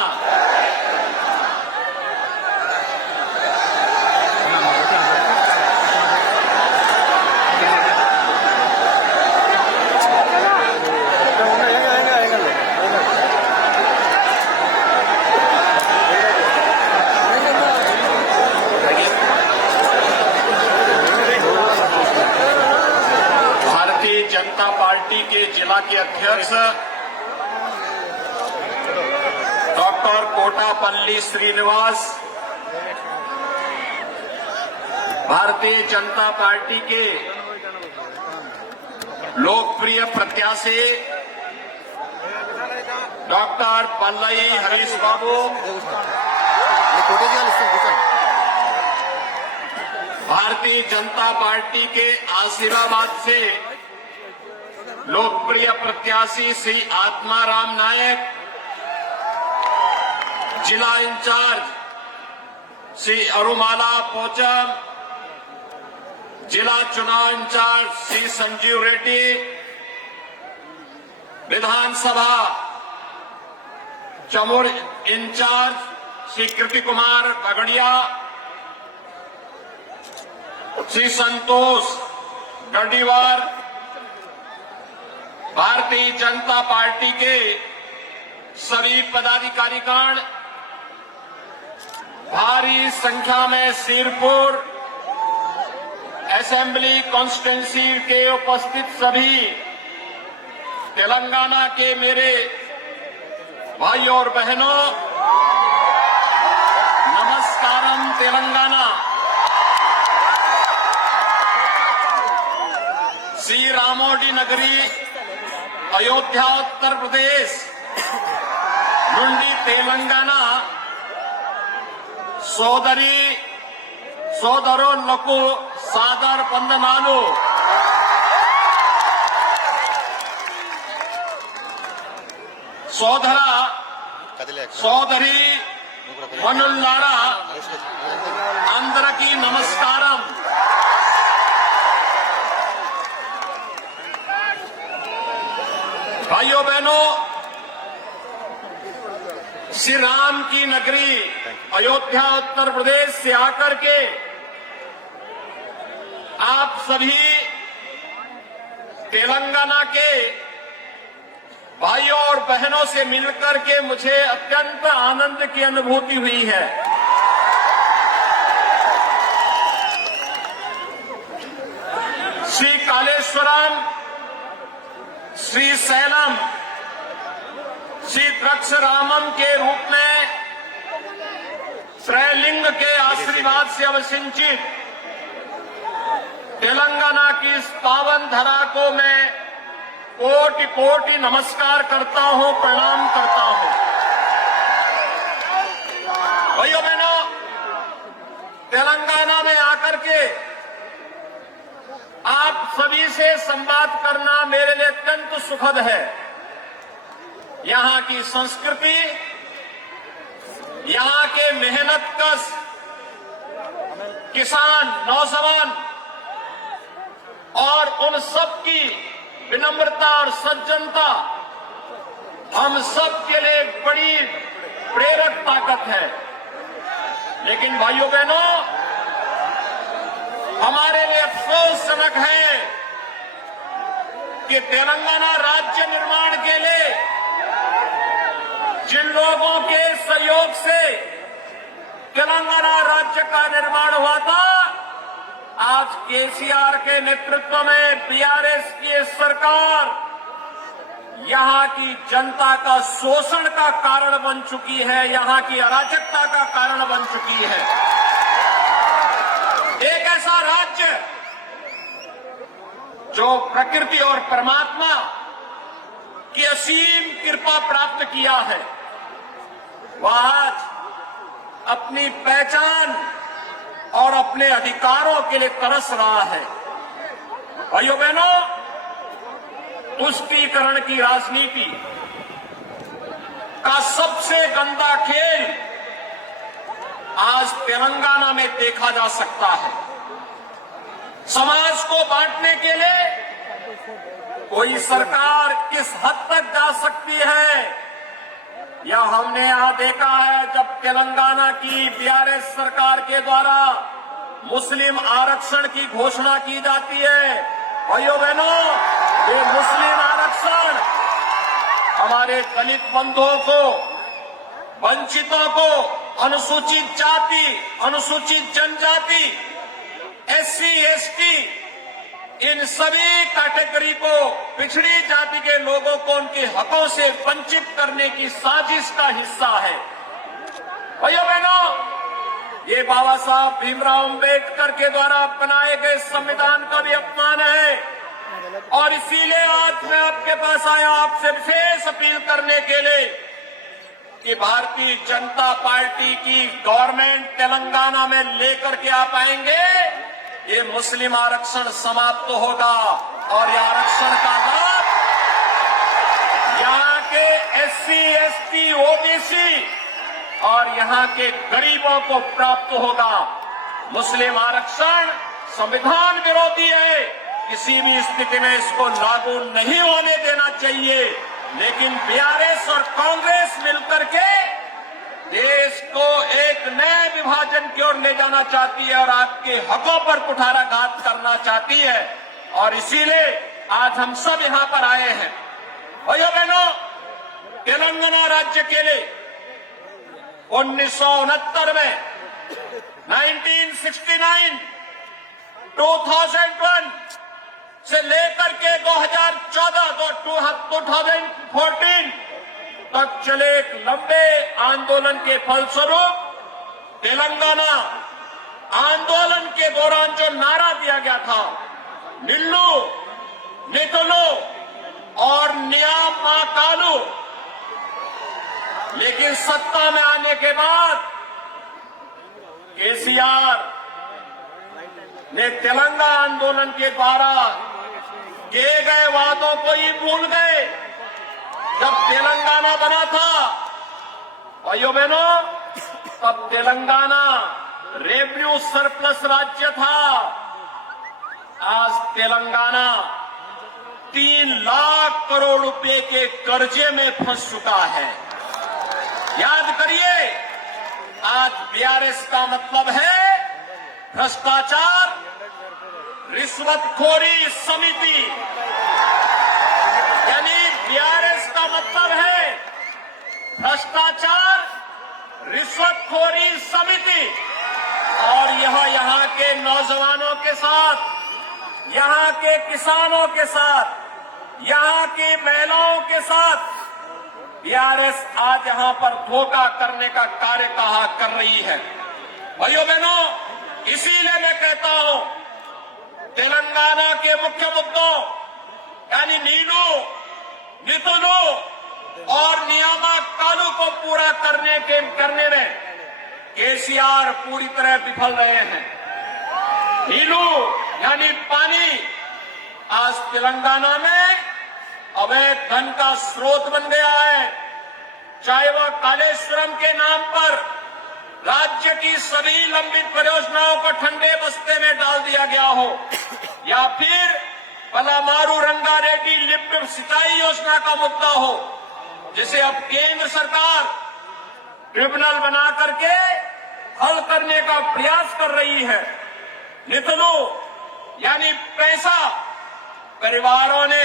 भारतीय जनता पार्टी के जिला के अध्यक्ष डॉक्टर कोटापल्ली श्रीनिवास भारतीय जनता पार्टी के लोकप्रिय प्रत्याशी डॉक्टर पल्लई हरीश बाबू भारतीय जनता पार्टी के आसिराबाद से लोकप्रिय प्रत्याशी श्री आत्माराम नायक, जिला इंचार्ज श्री अरुमाला पोचम, जिला चुनाव इंचार्ज श्री संजीव रेड्डी, विधानसभा चमोर इंचार्ज श्री कृति कुमार बगड़िया, श्री संतोष गढ़ीवार, भारतीय जनता पार्टी के सभी पदाधिकारीगण, भारी संख्या में सिरपुर असेंबली कॉन्स्टिट्यूंसी के उपस्थित सभी तेलंगाना के मेरे भाइयों और बहनों, नमस्कारम तेलंगाना। श्री रामोडी नगरी अयोध्या उत्तर प्रदेश నుండి తెలంగాణ సోదరి సోదరులకు సాదర వందనాలు। సోదరి మనుల్లారా అందరికీ నమస్కారం। भाइयों बहनों, श्री राम की नगरी अयोध्या उत्तर प्रदेश से आकर के आप सभी तेलंगाना के भाइयों और बहनों से मिलकर के मुझे अत्यंत आनंद की अनुभूति हुई है। श्री कालेश्वरम, श्री सैलम, श्री द्रक्षरामम के रूप में त्रैलिंग के आशीर्वाद से अवसिंचित तेलंगाना की इस पावन धरा को मैं कोटि कोटि नमस्कार करता हूं, प्रणाम करता हूं। भाइयों बहनों, तेलंगाना में आकर के आप सभी से संवाद करना मेरे लिए अत्यंत सुखद है। यहां की संस्कृति, यहां के मेहनतकश किसान, नौजवान और उन सब की विनम्रता और सज्जनता हम सब के लिए एक बड़ी प्रेरक ताकत है। लेकिन भाइयों बहनों, हमारे लिए अफसोसजनक है कि तेलंगाना राज्य निर्माण के लिए जिन लोगों के सहयोग से तेलंगाना राज्य का निर्माण हुआ था, आज केसीआर के नेतृत्व में बीआरएस की सरकार यहां की जनता का शोषण का कारण बन चुकी है, यहां की अराजकता का कारण बन चुकी है। एक ऐसा राज्य जो प्रकृति और परमात्मा की असीम कृपा प्राप्त किया है, वह आज अपनी पहचान और अपने अधिकारों के लिए तरस रहा है। भाइयों बहनों, तुष्टीकरण की राजनीति का सबसे गंदा खेल आज तेलंगाना में देखा जा सकता है। समाज को बांटने के लिए कोई सरकार किस हद तक जा सकती है, यह हमने यहां देखा है। जब तेलंगाना की बीआरएस सरकार के द्वारा मुस्लिम आरक्षण की घोषणा की जाती है, भाइयों बहनों, ये मुस्लिम आरक्षण हमारे दलित बंधुओं को, वंचितों को, अनुसूचित जाति, अनुसूचित जनजाति, एससी, एसटी इन सभी कैटेगरी को, पिछड़ी जाति के लोगों को उनके हकों से वंचित करने की साजिश का हिस्सा है। भाइयों बहनों, ये बाबा साहब भीमराव अंबेडकर के द्वारा बनाए गए संविधान का भी अपमान है और इसीलिए आज मैं आपके पास आया आपसे विशेष अपील करने के लिए कि भारतीय जनता पार्टी की गवर्नमेंट तेलंगाना में लेकर के आप आएंगे, ये मुस्लिम आरक्षण समाप्त होगा और ये आरक्षण का लाभ यहाँ के एससी, एसटी, ओबीसी और यहाँ के गरीबों को प्राप्त होगा। मुस्लिम आरक्षण संविधान विरोधी है, किसी भी स्थिति में इसको लागू नहीं होने देना चाहिए। लेकिन बीआरएस और कांग्रेस मिलकर के देश को एक नए विभाजन की ओर ले जाना चाहती है और आपके हकों पर कुठाराघात करना चाहती है और इसीलिए आज हम सब यहां पर आए हैं। भाइयों बहनों, तेलंगाना राज्य के लिए 1969 में 1969, 2001 से लेकर के 2014 तक चले एक लंबे आंदोलन के फलस्वरूप तेलंगाना आंदोलन के दौरान जो नारा दिया गया था, निल्लू, नितुलू और नियामा कालू, लेकिन सत्ता में आने के बाद केसीआर ने तेलंगाना आंदोलन के द्वारा किए गए वादों को ही भूल गए। जब तेलंगाना बना था भाइयों बहनों, तब तेलंगाना रेवेन्यू सरप्लस राज्य था। आज तेलंगाना 3 लाख करोड़ रुपए के कर्जे में फंस चुका है। याद करिए, आज बीआरएस का मतलब है भ्रष्टाचार, रिश्वतखोरी समिति, यानी बीआरएस का मतलब है भ्रष्टाचार, रिश्वतखोरी समिति। और यह यहाँ के नौजवानों के साथ, यहाँ के किसानों के साथ, यहाँ की महिलाओं के साथ बीआरएस आज यहाँ पर धोखा करने का कार्य कहा कर रही है। भाइयों बहनों, इसीलिए मैं कहता हूं, तेलंगाना के मुख्य मुद्दों यानी नीलू, नितुलू और नियामा कालू को पूरा करने में केसीआर पूरी तरह विफल रहे हैं। नीलू यानी पानी आज तेलंगाना में अवैध धन का स्रोत बन गया है। चाहे वह कालेश्वरम के नाम पर राज्य की सभी लंबित परियोजनाओं को ठंडे बस्ते में डाल दिया गया हो, या फिर पलामारू रंगारेड्डी लिफ्ट सिंचाई योजना का मुद्दा हो, जिसे अब केंद्र सरकार ट्रिब्यूनल बना करके हल करने का प्रयास कर रही है। नितलू यानी पैसा, परिवारों ने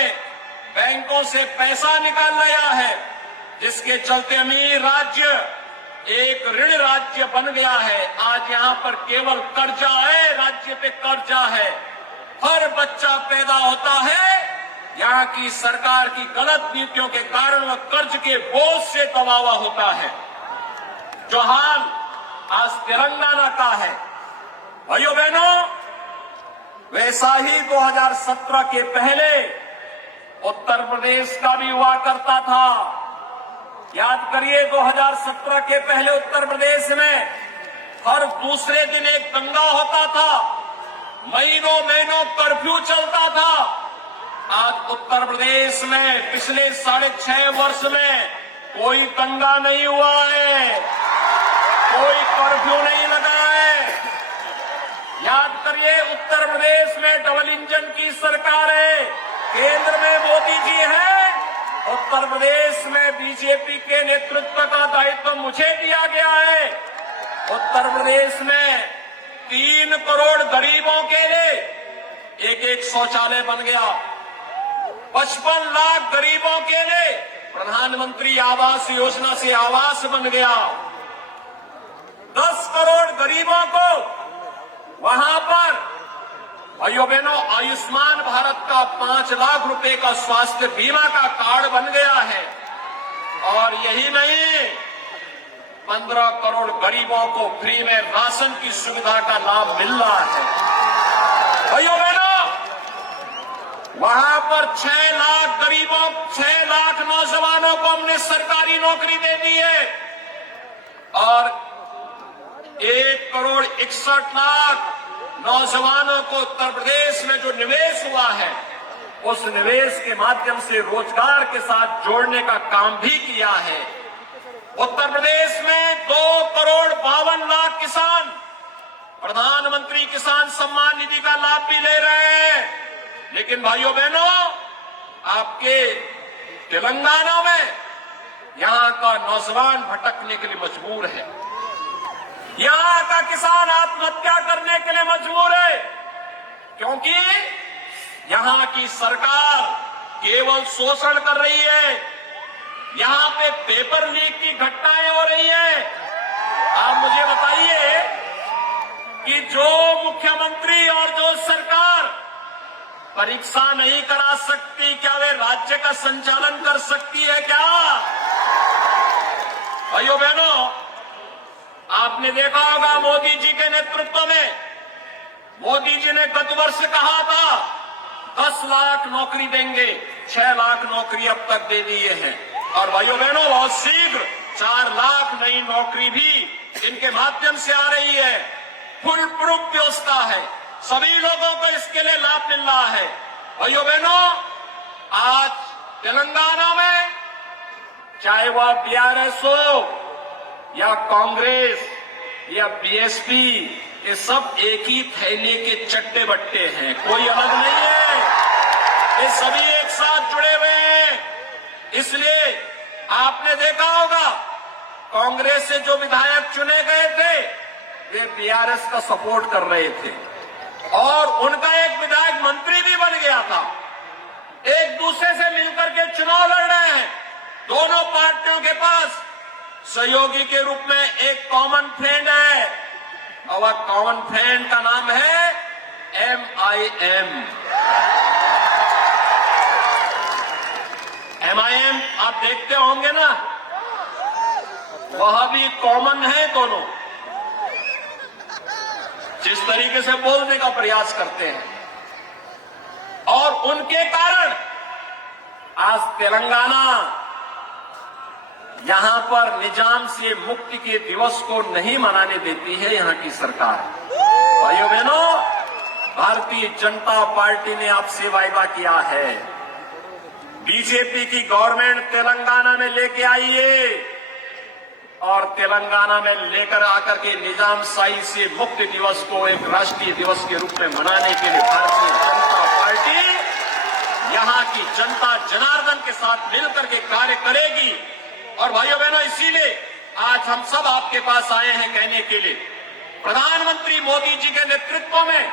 बैंकों से पैसा निकाल लिया है, जिसके चलते अमीर राज्य एक ऋण राज्य बन गया है। आज यहाँ पर केवल कर्जा है, राज्य पे कर्जा है। हर बच्चा पैदा होता है, यहाँ की सरकार की गलत नीतियों के कारण वह कर्ज के बोझ से दबा हुआ होता है। जो हाल आज तेलंगाना का है, भाइयों बहनों, वैसा ही 2017 के पहले उत्तर प्रदेश का भी हुआ करता था। याद करिए, 2017 के पहले उत्तर प्रदेश में हर दूसरे दिन एक दंगा होता था, महीनों महीनों कर्फ्यू चलता था। आज उत्तर प्रदेश में पिछले 6.5 वर्ष में कोई दंगा नहीं हुआ है, कोई कर्फ्यू नहीं लगा है। याद करिए, उत्तर प्रदेश में डबल इंजन की सरकार है, केंद्र में मोदी जी है, उत्तर प्रदेश में बीजेपी के नेतृत्व का दायित्व मुझे दिया गया है। उत्तर प्रदेश में 3 करोड़ गरीबों के लिए एक शौचालय बन गया। 55 लाख गरीबों के लिए प्रधानमंत्री आवास योजना से आवास बन गया। 10 करोड़ गरीबों को वहां पर भाइयों बहनों, आयुष्मान भारत का 5 लाख रुपए का स्वास्थ्य बीमा का कार्ड बन गया है। और यही नहीं, 15 करोड़ गरीबों को फ्री में राशन की सुविधा का लाभ मिल रहा है। भाइयों बहनों, वहां पर 6 लाख गरीबों, 6 लाख नौजवानों को हमने सरकारी नौकरी दे दी है। और 1,61,00,000 नौजवानों को उत्तर प्रदेश में जो निवेश हुआ है, उस निवेश के माध्यम से रोजगार के साथ जोड़ने का काम भी किया है। उत्तर प्रदेश में 2,52,00,000 किसान प्रधानमंत्री किसान सम्मान निधि का लाभ भी ले रहे हैं। लेकिन भाइयों बहनों, आपके तेलंगाना में यहां का नौजवान भटकने के लिए मजबूर है, यहां का किसान आत्महत्या करने के लिए मजबूर है, क्योंकि यहां की सरकार केवल शोषण कर रही है। यहां पे पेपर लीक की घटनाएं हो रही हैं। आप मुझे बताइए कि जो मुख्यमंत्री और जो सरकार परीक्षा नहीं करा सकती, क्या वे राज्य का संचालन कर सकती है क्या? भाइयों बहनों, आपने देखा होगा मोदी जी के नेतृत्व में, मोदी जी ने गत वर्ष कहा था 10 लाख नौकरी देंगे, 6 लाख नौकरी अब तक दे दिए हैं। और भाइयों बहनों, बहुत शीघ्र 4 लाख नई नौकरी भी इनके माध्यम से आ रही है। फुल प्रूफ व्यवस्था है, सभी लोगों को इसके लिए लाभ मिल रहा है। भाइयों बहनों, आज तेलंगाना में चाहे वह बीआरएस हो या कांग्रेस या बीएसपी, ये सब एक ही थैली के चट्टे बट्टे हैं, कोई अलग नहीं है। ये सभी एक साथ जुड़े हुए हैं। इसलिए आपने देखा होगा, कांग्रेस से जो विधायक चुने गए थे, वे बीआरएस का सपोर्ट कर रहे थे और उनका एक विधायक मंत्री भी बन गया था। एक दूसरे से मिलकर के चुनाव लड़ रहे हैं। दोनों पार्टियों के पास सहयोगी के रूप में एक कॉमन फ्रेंड है, और वह कॉमन फ्रेंड का नाम है MIM। MIM आप देखते होंगे ना, वह भी कॉमन है। दोनों जिस तरीके से बोलने का प्रयास करते हैं, और उनके कारण आज तेलंगाना यहां पर निजाम से मुक्ति के दिवस को नहीं मनाने देती है यहां की सरकार। भाइयों बहनों, भारतीय जनता पार्टी ने आपसे वायदा किया है, बीजेपी की गवर्नमेंट तेलंगाना में लेके आई है, और तेलंगाना में लेकर आकर के निजामशाही से मुक्ति दिवस को एक राष्ट्रीय दिवस के रूप में मनाने के लिए भारतीय जनता पार्टी यहां की जनता जनार्दन के साथ मिलकर के कार्य करेगी। और भाइयों बहनों, इसीलिए आज हम सब आपके पास आए हैं कहने के लिए, प्रधानमंत्री मोदी जी के नेतृत्व में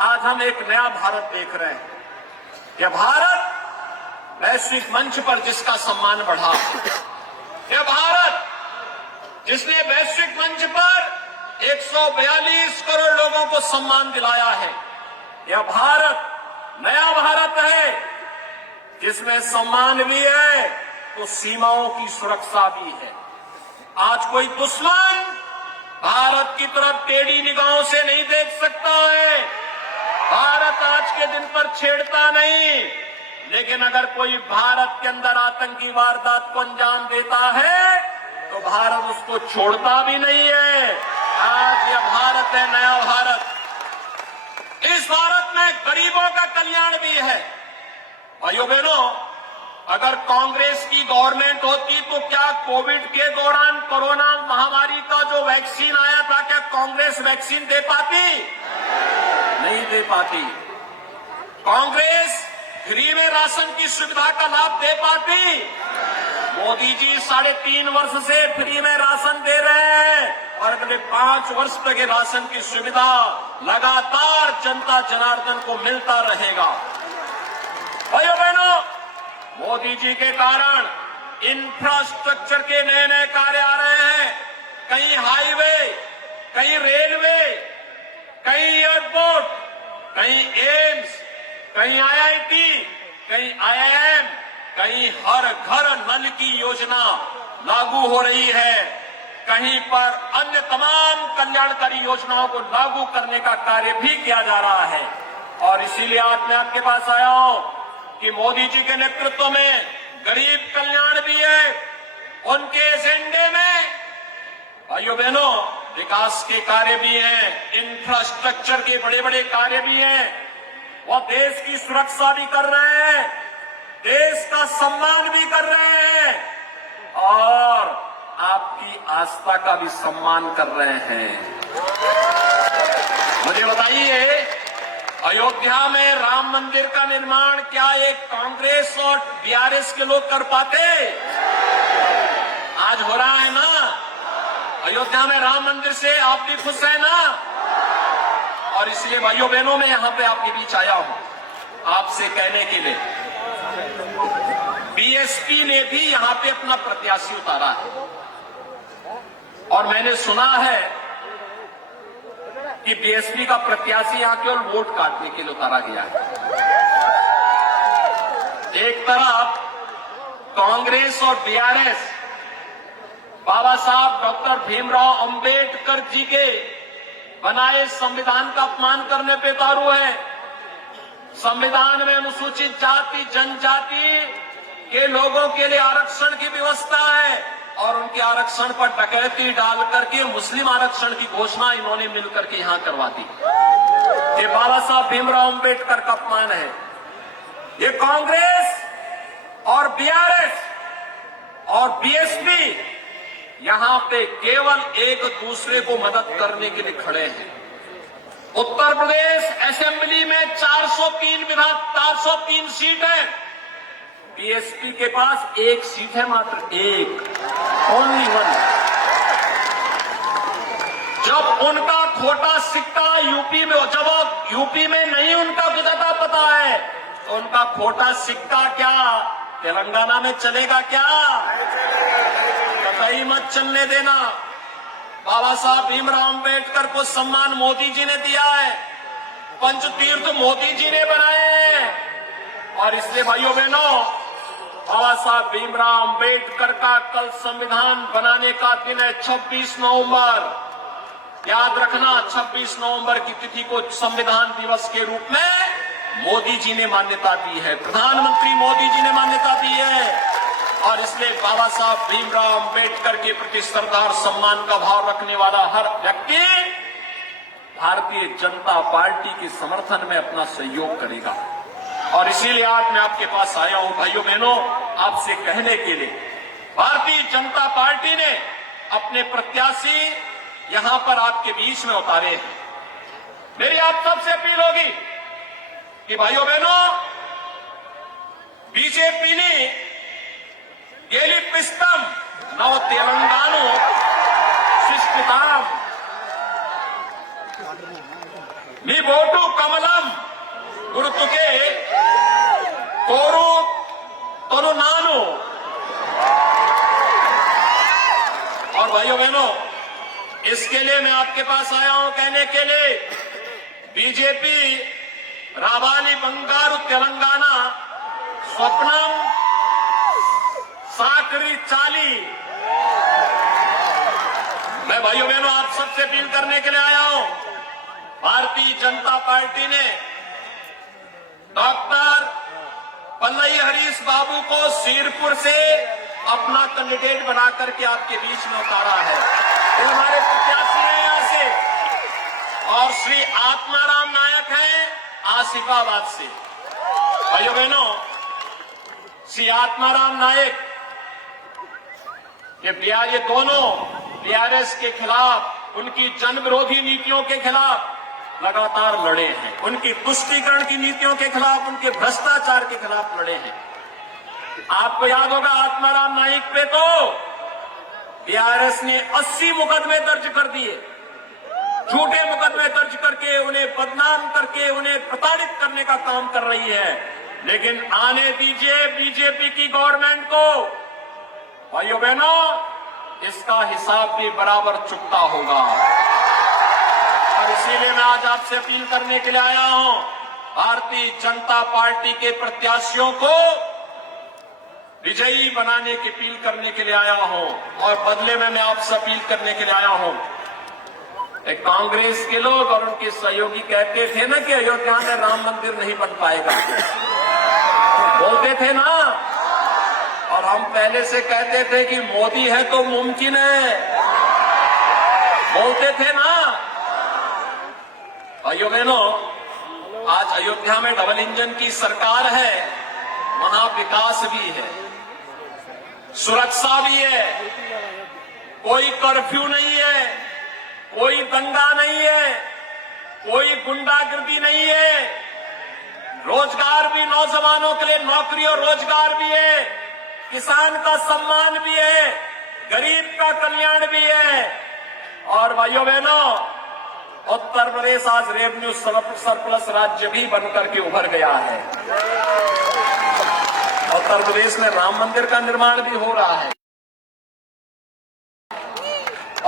आज हम एक नया भारत देख रहे हैं। यह भारत वैश्विक मंच पर जिसका सम्मान बढ़ा, यह भारत जिसने वैश्विक मंच पर 142 करोड़ लोगों को सम्मान दिलाया है, यह भारत नया भारत है, जिसमें सम्मान भी है तो सीमाओं की सुरक्षा भी है। आज कोई दुश्मन भारत की तरफ टेढ़ी निगाहों से नहीं देख सकता है। भारत आज के दिन पर छेड़ता नहीं, लेकिन अगर कोई भारत के अंदर आतंकी वारदात को अंजाम देता है तो भारत उसको छोड़ता भी नहीं है। आज यह भारत है, नया भारत। इस भारत में गरीबों का कल्याण भी है। भाइयों बहनों, अगर कांग्रेस की गवर्नमेंट होती तो क्या कोविड के दौरान कोरोना महामारी का जो वैक्सीन आया था, क्या कांग्रेस वैक्सीन दे पाती? नहीं दे पाती। कांग्रेस फ्री में राशन की सुविधा का लाभ दे पाती? मोदी जी 3.5 वर्ष से फ्री में राशन दे रहे हैं, और अगले 5 वर्ष तक ये राशन की सुविधा लगातार जनता जनार्दन को मिलता रहेगा। भाइयों बहनों, मोदी जी के कारण इंफ्रास्ट्रक्चर के नए नए कार्य आ रहे हैं। कहीं हाईवे, कहीं रेलवे, कहीं एयरपोर्ट, कहीं एम्स, कहीं आईआईटी, कहीं आईआईएम, कहीं हर घर नल की योजना लागू हो रही है, कहीं पर अन्य तमाम कल्याणकारी योजनाओं को लागू करने का कार्य भी किया जा रहा है। और इसीलिए आज मैं आपके पास आया हूं कि मोदी जी के नेतृत्व में गरीब कल्याण भी है, उनके एजेंडे में भाइयों बहनों विकास के कार्य भी हैं, इंफ्रास्ट्रक्चर के बड़े बड़े कार्य भी हैं, वो देश की सुरक्षा भी कर रहे हैं, देश का सम्मान भी कर रहे हैं और आपकी आस्था का भी सम्मान कर रहे हैं। मुझे बताइए, अयोध्या में राम मंदिर का निर्माण क्या एक कांग्रेस और बीआरएस के लोग कर पाते? आज हो रहा है ना अयोध्या में राम मंदिर से, आप भी खुश हैं ना? और इसलिए भाइयों बहनों मैं यहां पे आपके बीच आया हूं आपसे कहने के लिए, बीएसपी ने भी यहां पे अपना प्रत्याशी उतारा है और मैंने सुना है कि बीएसपी का प्रत्याशी यहां केवल वोट काटने के लिए उतारा गया है। एक तरफ कांग्रेस और बीआरएस बाबा साहब डॉक्टर भीमराव अंबेडकर जी के बनाए संविधान का अपमान करने पे उतारू है। संविधान में अनुसूचित जाति जनजाति के लोगों के लिए आरक्षण की व्यवस्था है और उनके आरक्षण पर डकैती डाल करके मुस्लिम आरक्षण की घोषणा इन्होंने मिलकर के यहां करवा दी। ये बाबा साहब भीमराव अंबेडकर का अपमान है। ये कांग्रेस और बीआरएस और बीएसपी यहां पे केवल एक दूसरे को मदद करने के लिए खड़े हैं। उत्तर प्रदेश असेंबली में 403 सीट है, बीएसपी के पास एक सीट है, मात्र एक, ओनली वन। जब उनका खोटा सिक्का यूपी में, जब यूपी में नहीं उनका कुछ अता पता है, तो उनका खोटा सिक्का क्या तेलंगाना में चलेगा क्या? कतई मत चलने देना। बाबा साहब भीमराव अंबेडकर को सम्मान मोदी जी ने दिया है, पंचतीर्थ मोदी जी ने बनाए हैं और इसलिए भाइयों बहनों बाबा साहब भीमराव अंबेडकर का कल संविधान बनाने का दिन है 26 नवंबर। याद रखना 26 नवंबर की तिथि को संविधान दिवस के रूप में मोदी जी ने मान्यता दी है, प्रधानमंत्री मोदी जी ने मान्यता दी है और इसलिए बाबा साहब भीमराव अंबेडकर के प्रति श्रद्धा और सम्मान का भाव रखने वाला हर व्यक्ति भारतीय जनता पार्टी के समर्थन में अपना सहयोग करेगा। और इसीलिए आज मैं आपके पास आया हूं भाइयों बहनों आपसे कहने के लिए, भारतीय जनता पार्टी ने अपने प्रत्याशी यहां पर आपके बीच में उतारे हैं। मेरी आप सबसे अपील होगी कि भाइयों बहनों बीजेपी ने गेलिपिस्तम नव तेलंगानो शिष्टिताम नी वोटू कमलम गुरुतुके कोरु तरुनानु। और भाइयों बहनों इसके लिए मैं आपके पास आया हूं कहने के लिए, बीजेपी रावाली बंगारू तेलंगाना स्वप्नम साकरी चाली। मैं भाइयों बहनों आप सबसे अपील करने के लिए आया हूं, भारतीय जनता पार्टी ने डॉक्टर पल्लई हरीश बाबू को सिरपुर से अपना कैंडिडेट बनाकर के आपके बीच में उतारा है। वो हमारे प्रत्याशी हैं यहां से और श्री आत्माराम नायक हैं आसिफाबाद से। भाइयों बहनों श्री आत्माराम नायक ये दोनों बीआरएस के खिलाफ, उनकी जन विरोधी नीतियों के खिलाफ लगातार लड़े हैं, उनकी तुष्टीकरण की नीतियों के खिलाफ, उनके भ्रष्टाचार के खिलाफ लड़े हैं। आपको याद होगा आत्माराम नायक पे तो बीआरएस ने 80 मुकदमे दर्ज कर दिए, झूठे मुकदमे दर्ज करके उन्हें बदनाम करके उन्हें प्रताड़ित करने का काम कर रही है। लेकिन आने दीजिए बीजेपी की गवर्नमेंट को, भाइयों बहनों इसका हिसाब भी बराबर चुकता होगा। और इसीलिए मैं आज आपसे अपील करने के लिए आया हूं, भारतीय जनता पार्टी के प्रत्याशियों को विजयी बनाने की अपील करने के लिए आया हूं। और बदले में मैं आपसे अपील करने के लिए आया हूं, एक कांग्रेस के लोग और उनके सहयोगी कहते थे ना कि अयोध्या में राम मंदिर नहीं बन पाएगा, बोलते थे ना। और हम पहले से कहते थे कि मोदी है तो मुमकिन है, बोलते थे ना। भाइयों बहनों, आज अयोध्या में डबल इंजन की सरकार है, वहां विकास भी है, सुरक्षा भी है, कोई कर्फ्यू नहीं है, कोई दंगा नहीं है, कोई गुंडागर्दी नहीं है, रोजगार भी, नौजवानों के लिए नौकरी और रोजगार भी है, किसान का सम्मान भी है, गरीब का कल्याण भी है। और भाइयों बहनों, उत्तर प्रदेश आज रेवेन्यू सरप्लस राज्य भी बनकर के उभर गया है। उत्तर प्रदेश में राम मंदिर का निर्माण भी हो रहा है।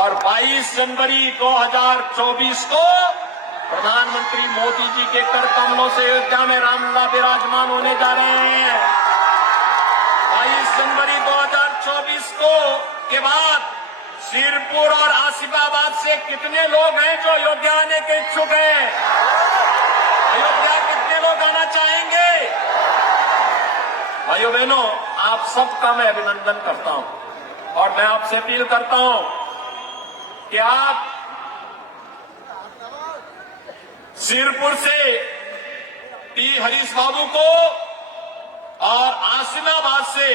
और 22 जनवरी 2024 को प्रधानमंत्री मोदी जी के कर कमलों से अयोध्या में रामलला विराजमान होने जा रहे हैं। 22 जनवरी 2024 को के बाद सिरपुर और आसिफाबाद से कितने लोग हैं जो अयोध्या आने के इच्छुक हैं? अयोध्या कितने लोग आना चाहेंगे? भाइयों बहनों, आप सबका मैं अभिनंदन करता हूं और मैं आपसे अपील करता हूं कि आप सिरपुर से टी हरीश बाबू को और आसिफाबाद से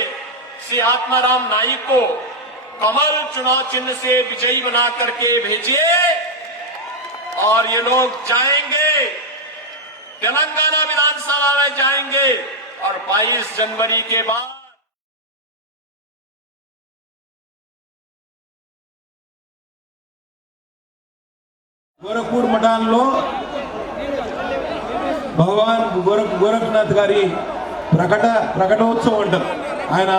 श्री आत्माराम नाइक को कमल चुनाव चिन्ह से विजयी बना करके भेजिए और ये लोग जाएंगे, तेलंगाना विधानसभा में जाएंगे और 22 जनवरी के बाद గోరఖ్పూర్ మఠంలో భగవాన్ గోరఖ్నాథ్ గారి ప్రకటోత్సవం అంటారు. ఆయన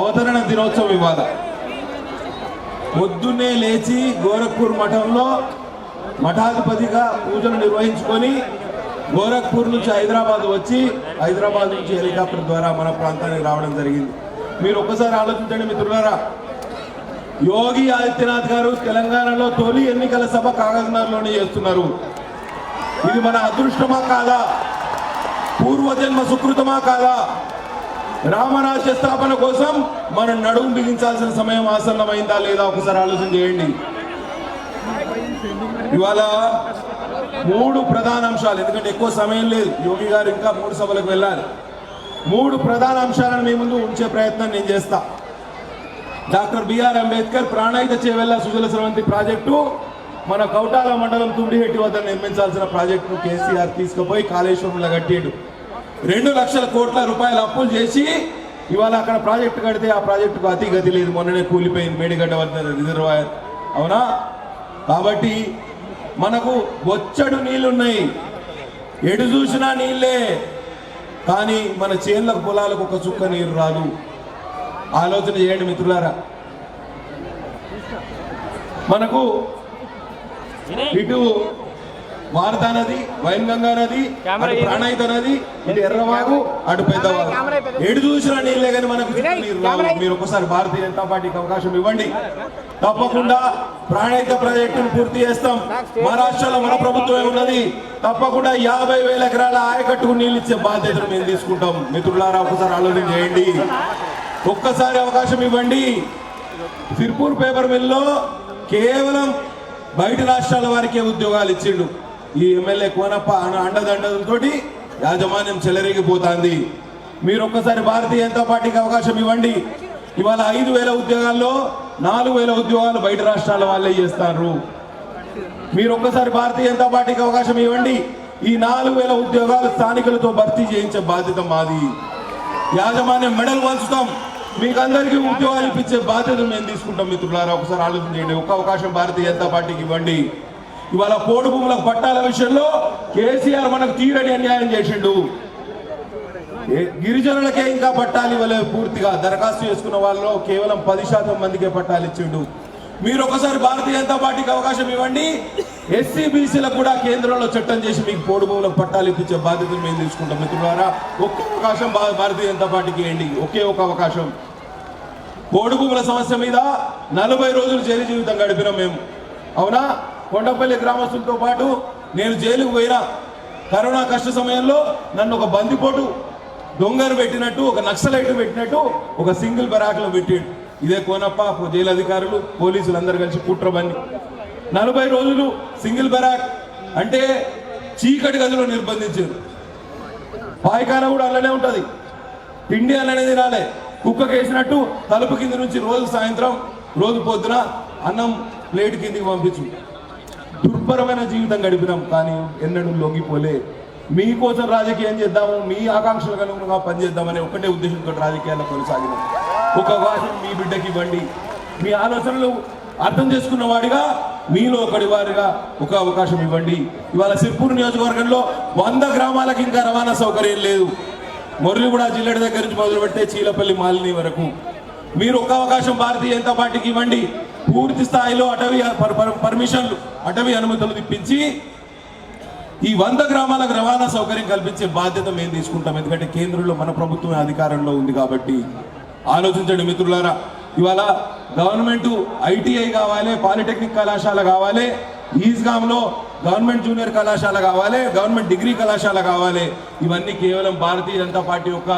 అవతరణ దినోత్సవం ఇవాళ. పొద్దున్నే లేచి గోరఖ్పూర్ మఠంలో మఠాధిపతిగా పూజలు నిర్వహించుకొని గోరఖ్పూర్ నుంచి హైదరాబాద్ వచ్చి హైదరాబాద్ నుంచి హెలికాప్టర్ ద్వారా మన ప్రాంతానికి రావడం జరిగింది. మీరు ఒక్కసారి ఆలోచించండి మిత్రులారా, యోగి ఆదిత్యనాథ్ గారు తెలంగాణలో తొలి ఎన్నికల సభ కాగజ్నగర్లోనే చేస్తున్నారు. ఇది మన అదృష్టమా కాదా? పూర్వజన్మ సుకృతమా కాదా? రామరాజ్య స్థాపన కోసం మనం నడుము బిగించాల్సిన సమయం ఆసన్నమైందా లేదా ఒకసారి ఆలోచన చేయండి. ఇవాళ 3 ప్రధాన అంశాలు, ఎందుకంటే ఎక్కువ సమయం లేదు, యోగి గారు ఇంకా 3 సభలకు వెళ్ళాలి. 3 ప్రధాన అంశాలను మీ ముందు ఉంచే ప్రయత్నం నేను చేస్తా. Doctor BR Ambedkar Pranahita Chevella Sujala Sravanthi project మన కౌటాల మండలం తుండిహెట్టి వద్ద నిర్మించాల్సిన ప్రాజెక్టును కేసీఆర్ తీసుకుపోయి కాళేశ్వరంలో కట్టాడు. 2 లక్షల కోట్ల రూపాయలు అప్పులు చేసి ఇవాళ అక్కడ ప్రాజెక్టు కడితే ఆ ప్రాజెక్టుకు అతి గతి లేదు. మొన్ననే కూలిపోయింది మేడిగడ్డ వద్ద రిజర్వాయర్, అవునా? కాబట్టి మనకు బొచ్చడు నీళ్లున్నాయి, ఎటు చూసినా నీళ్లే, కానీ మన చేన్లకు పొలాలకు ఒక చుక్క నీరు రాదు. ఆలోచన చేయండి మిత్రులారా. మనకు ఇటు వారధా నది, వైన్గంగా నది, అటు ప్రాణహిత నది, ఇటు ఎర్రవాగు, అటు పెద్దవాగు, ఎటు చూసిన నీళ్ళే కానీ మనకు నీరు రావు. మీరు ఒకసారి భారతీయ జనతా పార్టీకి అవకాశం ఇవ్వండి, తప్పకుండా ప్రాణహిత ప్రాజెక్టును పూర్తి చేస్తాం. మహారాష్ట్రలో మన ప్రభుత్వమే ఉన్నది, తప్పకుండా 50,000 ఎకరాల ఆయకట్టుకు నీళ్ళు ఇచ్చే బాధ్యతను మేము తీసుకుంటాం. మిత్రులారా ఒకసారి ఆలోచన చేయండి, ఒక్కసారి అవకాశం ఇవ్వండి. సిర్పూర్ పేపర్ మిల్లో కేవలం బయట రాష్ట్రాల వారికే ఉద్యోగాలు ఇచ్చిండు. ఈ ఎమ్మెల్యే కోనప్ప అండదండలతోటి యాజమాన్యం చెలరేగిపోతుంది. మీరు ఒక్కసారి భారతీయ జనతా పార్టీకి అవకాశం ఇవ్వండి. ఇవాళ 5,000 ఉద్యోగాల్లో 4,000 ఉద్యోగాలు బయట రాష్ట్రాల వాళ్ళే చేస్తారు. మీరు ఒక్కసారి భారతీయ జనతా పార్టీకి అవకాశం ఇవ్వండి. ఈ 4,000 ఉద్యోగాలు స్థానికులతో భర్తీ చేయించే బాధ్యత మాది. యాజమాన్యం మెడల్ వంచుతాం, మీకు అందరికీ ఉద్యోగాలు ఇప్పించే బాధ్యత మేము తీసుకుంటాం. మిత్రులారా ఒకసారి ఆలోచన చేయండి, ఒక్క అవకాశం భారతీయ జనతా పార్టీకి ఇవ్వండి. ఇవాళ పోడు భూములకు పట్టాల విషయంలో కేసీఆర్ మనకు తీరని అన్యాయం చేసిండు. గిరిజనులకే ఇంకా పట్టాలు ఇవ్వలేదు. పూర్తిగా దరఖాస్తు చేసుకున్న వాళ్ళలో కేవలం 10% మందికే పట్టాలు ఇచ్చిండు. మీరు ఒకసారి భారతీయ జనతా పార్టీకి అవకాశం ఇవ్వండి. ఎస్సీ బీసీలకు కూడా కేంద్రంలో చట్టం చేసి మీకు పోడు భూములకు పట్టాలు ఇప్పించే బాధ్యతలు మేము తీసుకుంటాం. మిత్రులారా, ఒక్క అవకాశం భారతీయ జనతా పార్టీకి ఇవ్వండి, ఒకే ఒక అవకాశం. పోడు భూముల సమస్య మీద 40 రోజులు జైలు జీవితం గడిపినాం మేము. అవునా? కొండపల్లి గ్రామస్తులతో పాటు నేను జైలుకు పోయినా. కరోనా కష్ట సమయంలో నన్ను ఒక బందిపోటు దొంగను పెట్టినట్టు, ఒక నక్సలైట్ పెట్టినట్టు ఒక సింగిల్ బరాక్లో పెట్టాడు. ఇదే కోనప్ప జైలు అధికారులు పోలీసులు అందరు కలిసి కుట్రబన్ని 40 రోజులు సింగిల్ బరాక్ అంటే చీకటి గదిలో నిర్బంధించారు. పాయిఖాన కూడా అలానే ఉంటుంది, తిండి అలానే తినాలి. కుక్కకి వేసినట్టు తలుపు కింద నుంచి రోజు సాయంత్రం రోజు పొద్దున అన్నం ప్లేట్ కిందికి పంపించు. దుర్భరమైన జీవితం గడిపినాం, కానీ ఎన్నడూ లొంగిపోలే. మీకోసం రాజకీయం చేద్దాము, మీ ఆకాంక్షలకు అనుగుణంగా పనిచేద్దామనే ఒకటే ఉద్దేశంతో రాజకీయాల్లో కొనసాగినాం. ఒక అవకాశం మీ బిడ్డకి ఇవ్వండి. మీ ఆలోచనలు అర్థం చేసుకున్న వాడిగా, మీలో ఒకటి వారిగా ఒక అవకాశం ఇవ్వండి. ఇవాళ సిర్పూర్ నియోజకవర్గంలో 100 గ్రామాలకు ఇంకా రవాణా సౌకర్యం లేదు. మురళిగూడ జిల్లాడి దగ్గర నుంచి మొదలు పెడితే చీలపల్లి మాలిని వరకు. మీరు ఒక అవకాశం భారతీయ జనతా పార్టీకి ఇవ్వండి. పూర్తి స్థాయిలో అటవీ పర్మిషన్లు, అటవీ అనుమతులు తెప్పించి ఈ 100 గ్రామాలకు రవాణా సౌకర్యం కల్పించే బాధ్యత మేము తీసుకుంటాం. ఎందుకంటే కేంద్రంలో మన ప్రభుత్వం అధికారంలో ఉంది కాబట్టి. ఆలోచించండి మిత్రులారా, ఇవాళ గవర్నమెంట్ ఐటీఐ కావాలి, పాలిటెక్నిక్ కళాశాల కావాలి, ఈజ్గామ్లో గవర్నమెంట్ జూనియర్ కళాశాల కావాలి, గవర్నమెంట్ డిగ్రీ కళాశాల కావాలి. ఇవన్నీ కేవలం భారతీయ జనతా పార్టీ యొక్క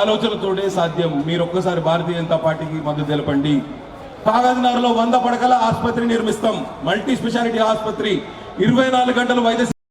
ఆలోచనతోటే సాధ్యం. మీరు ఒక్కసారి భారతీయ జనతా పార్టీకి మద్దతు తెలపండి. కాగజ్నగర్లో 100 పడకల ఆసుపత్రి నిర్మిస్తాం, మల్టీ స్పెషాలిటీ ఆసుపత్రి, 24 గంటలు వైద్య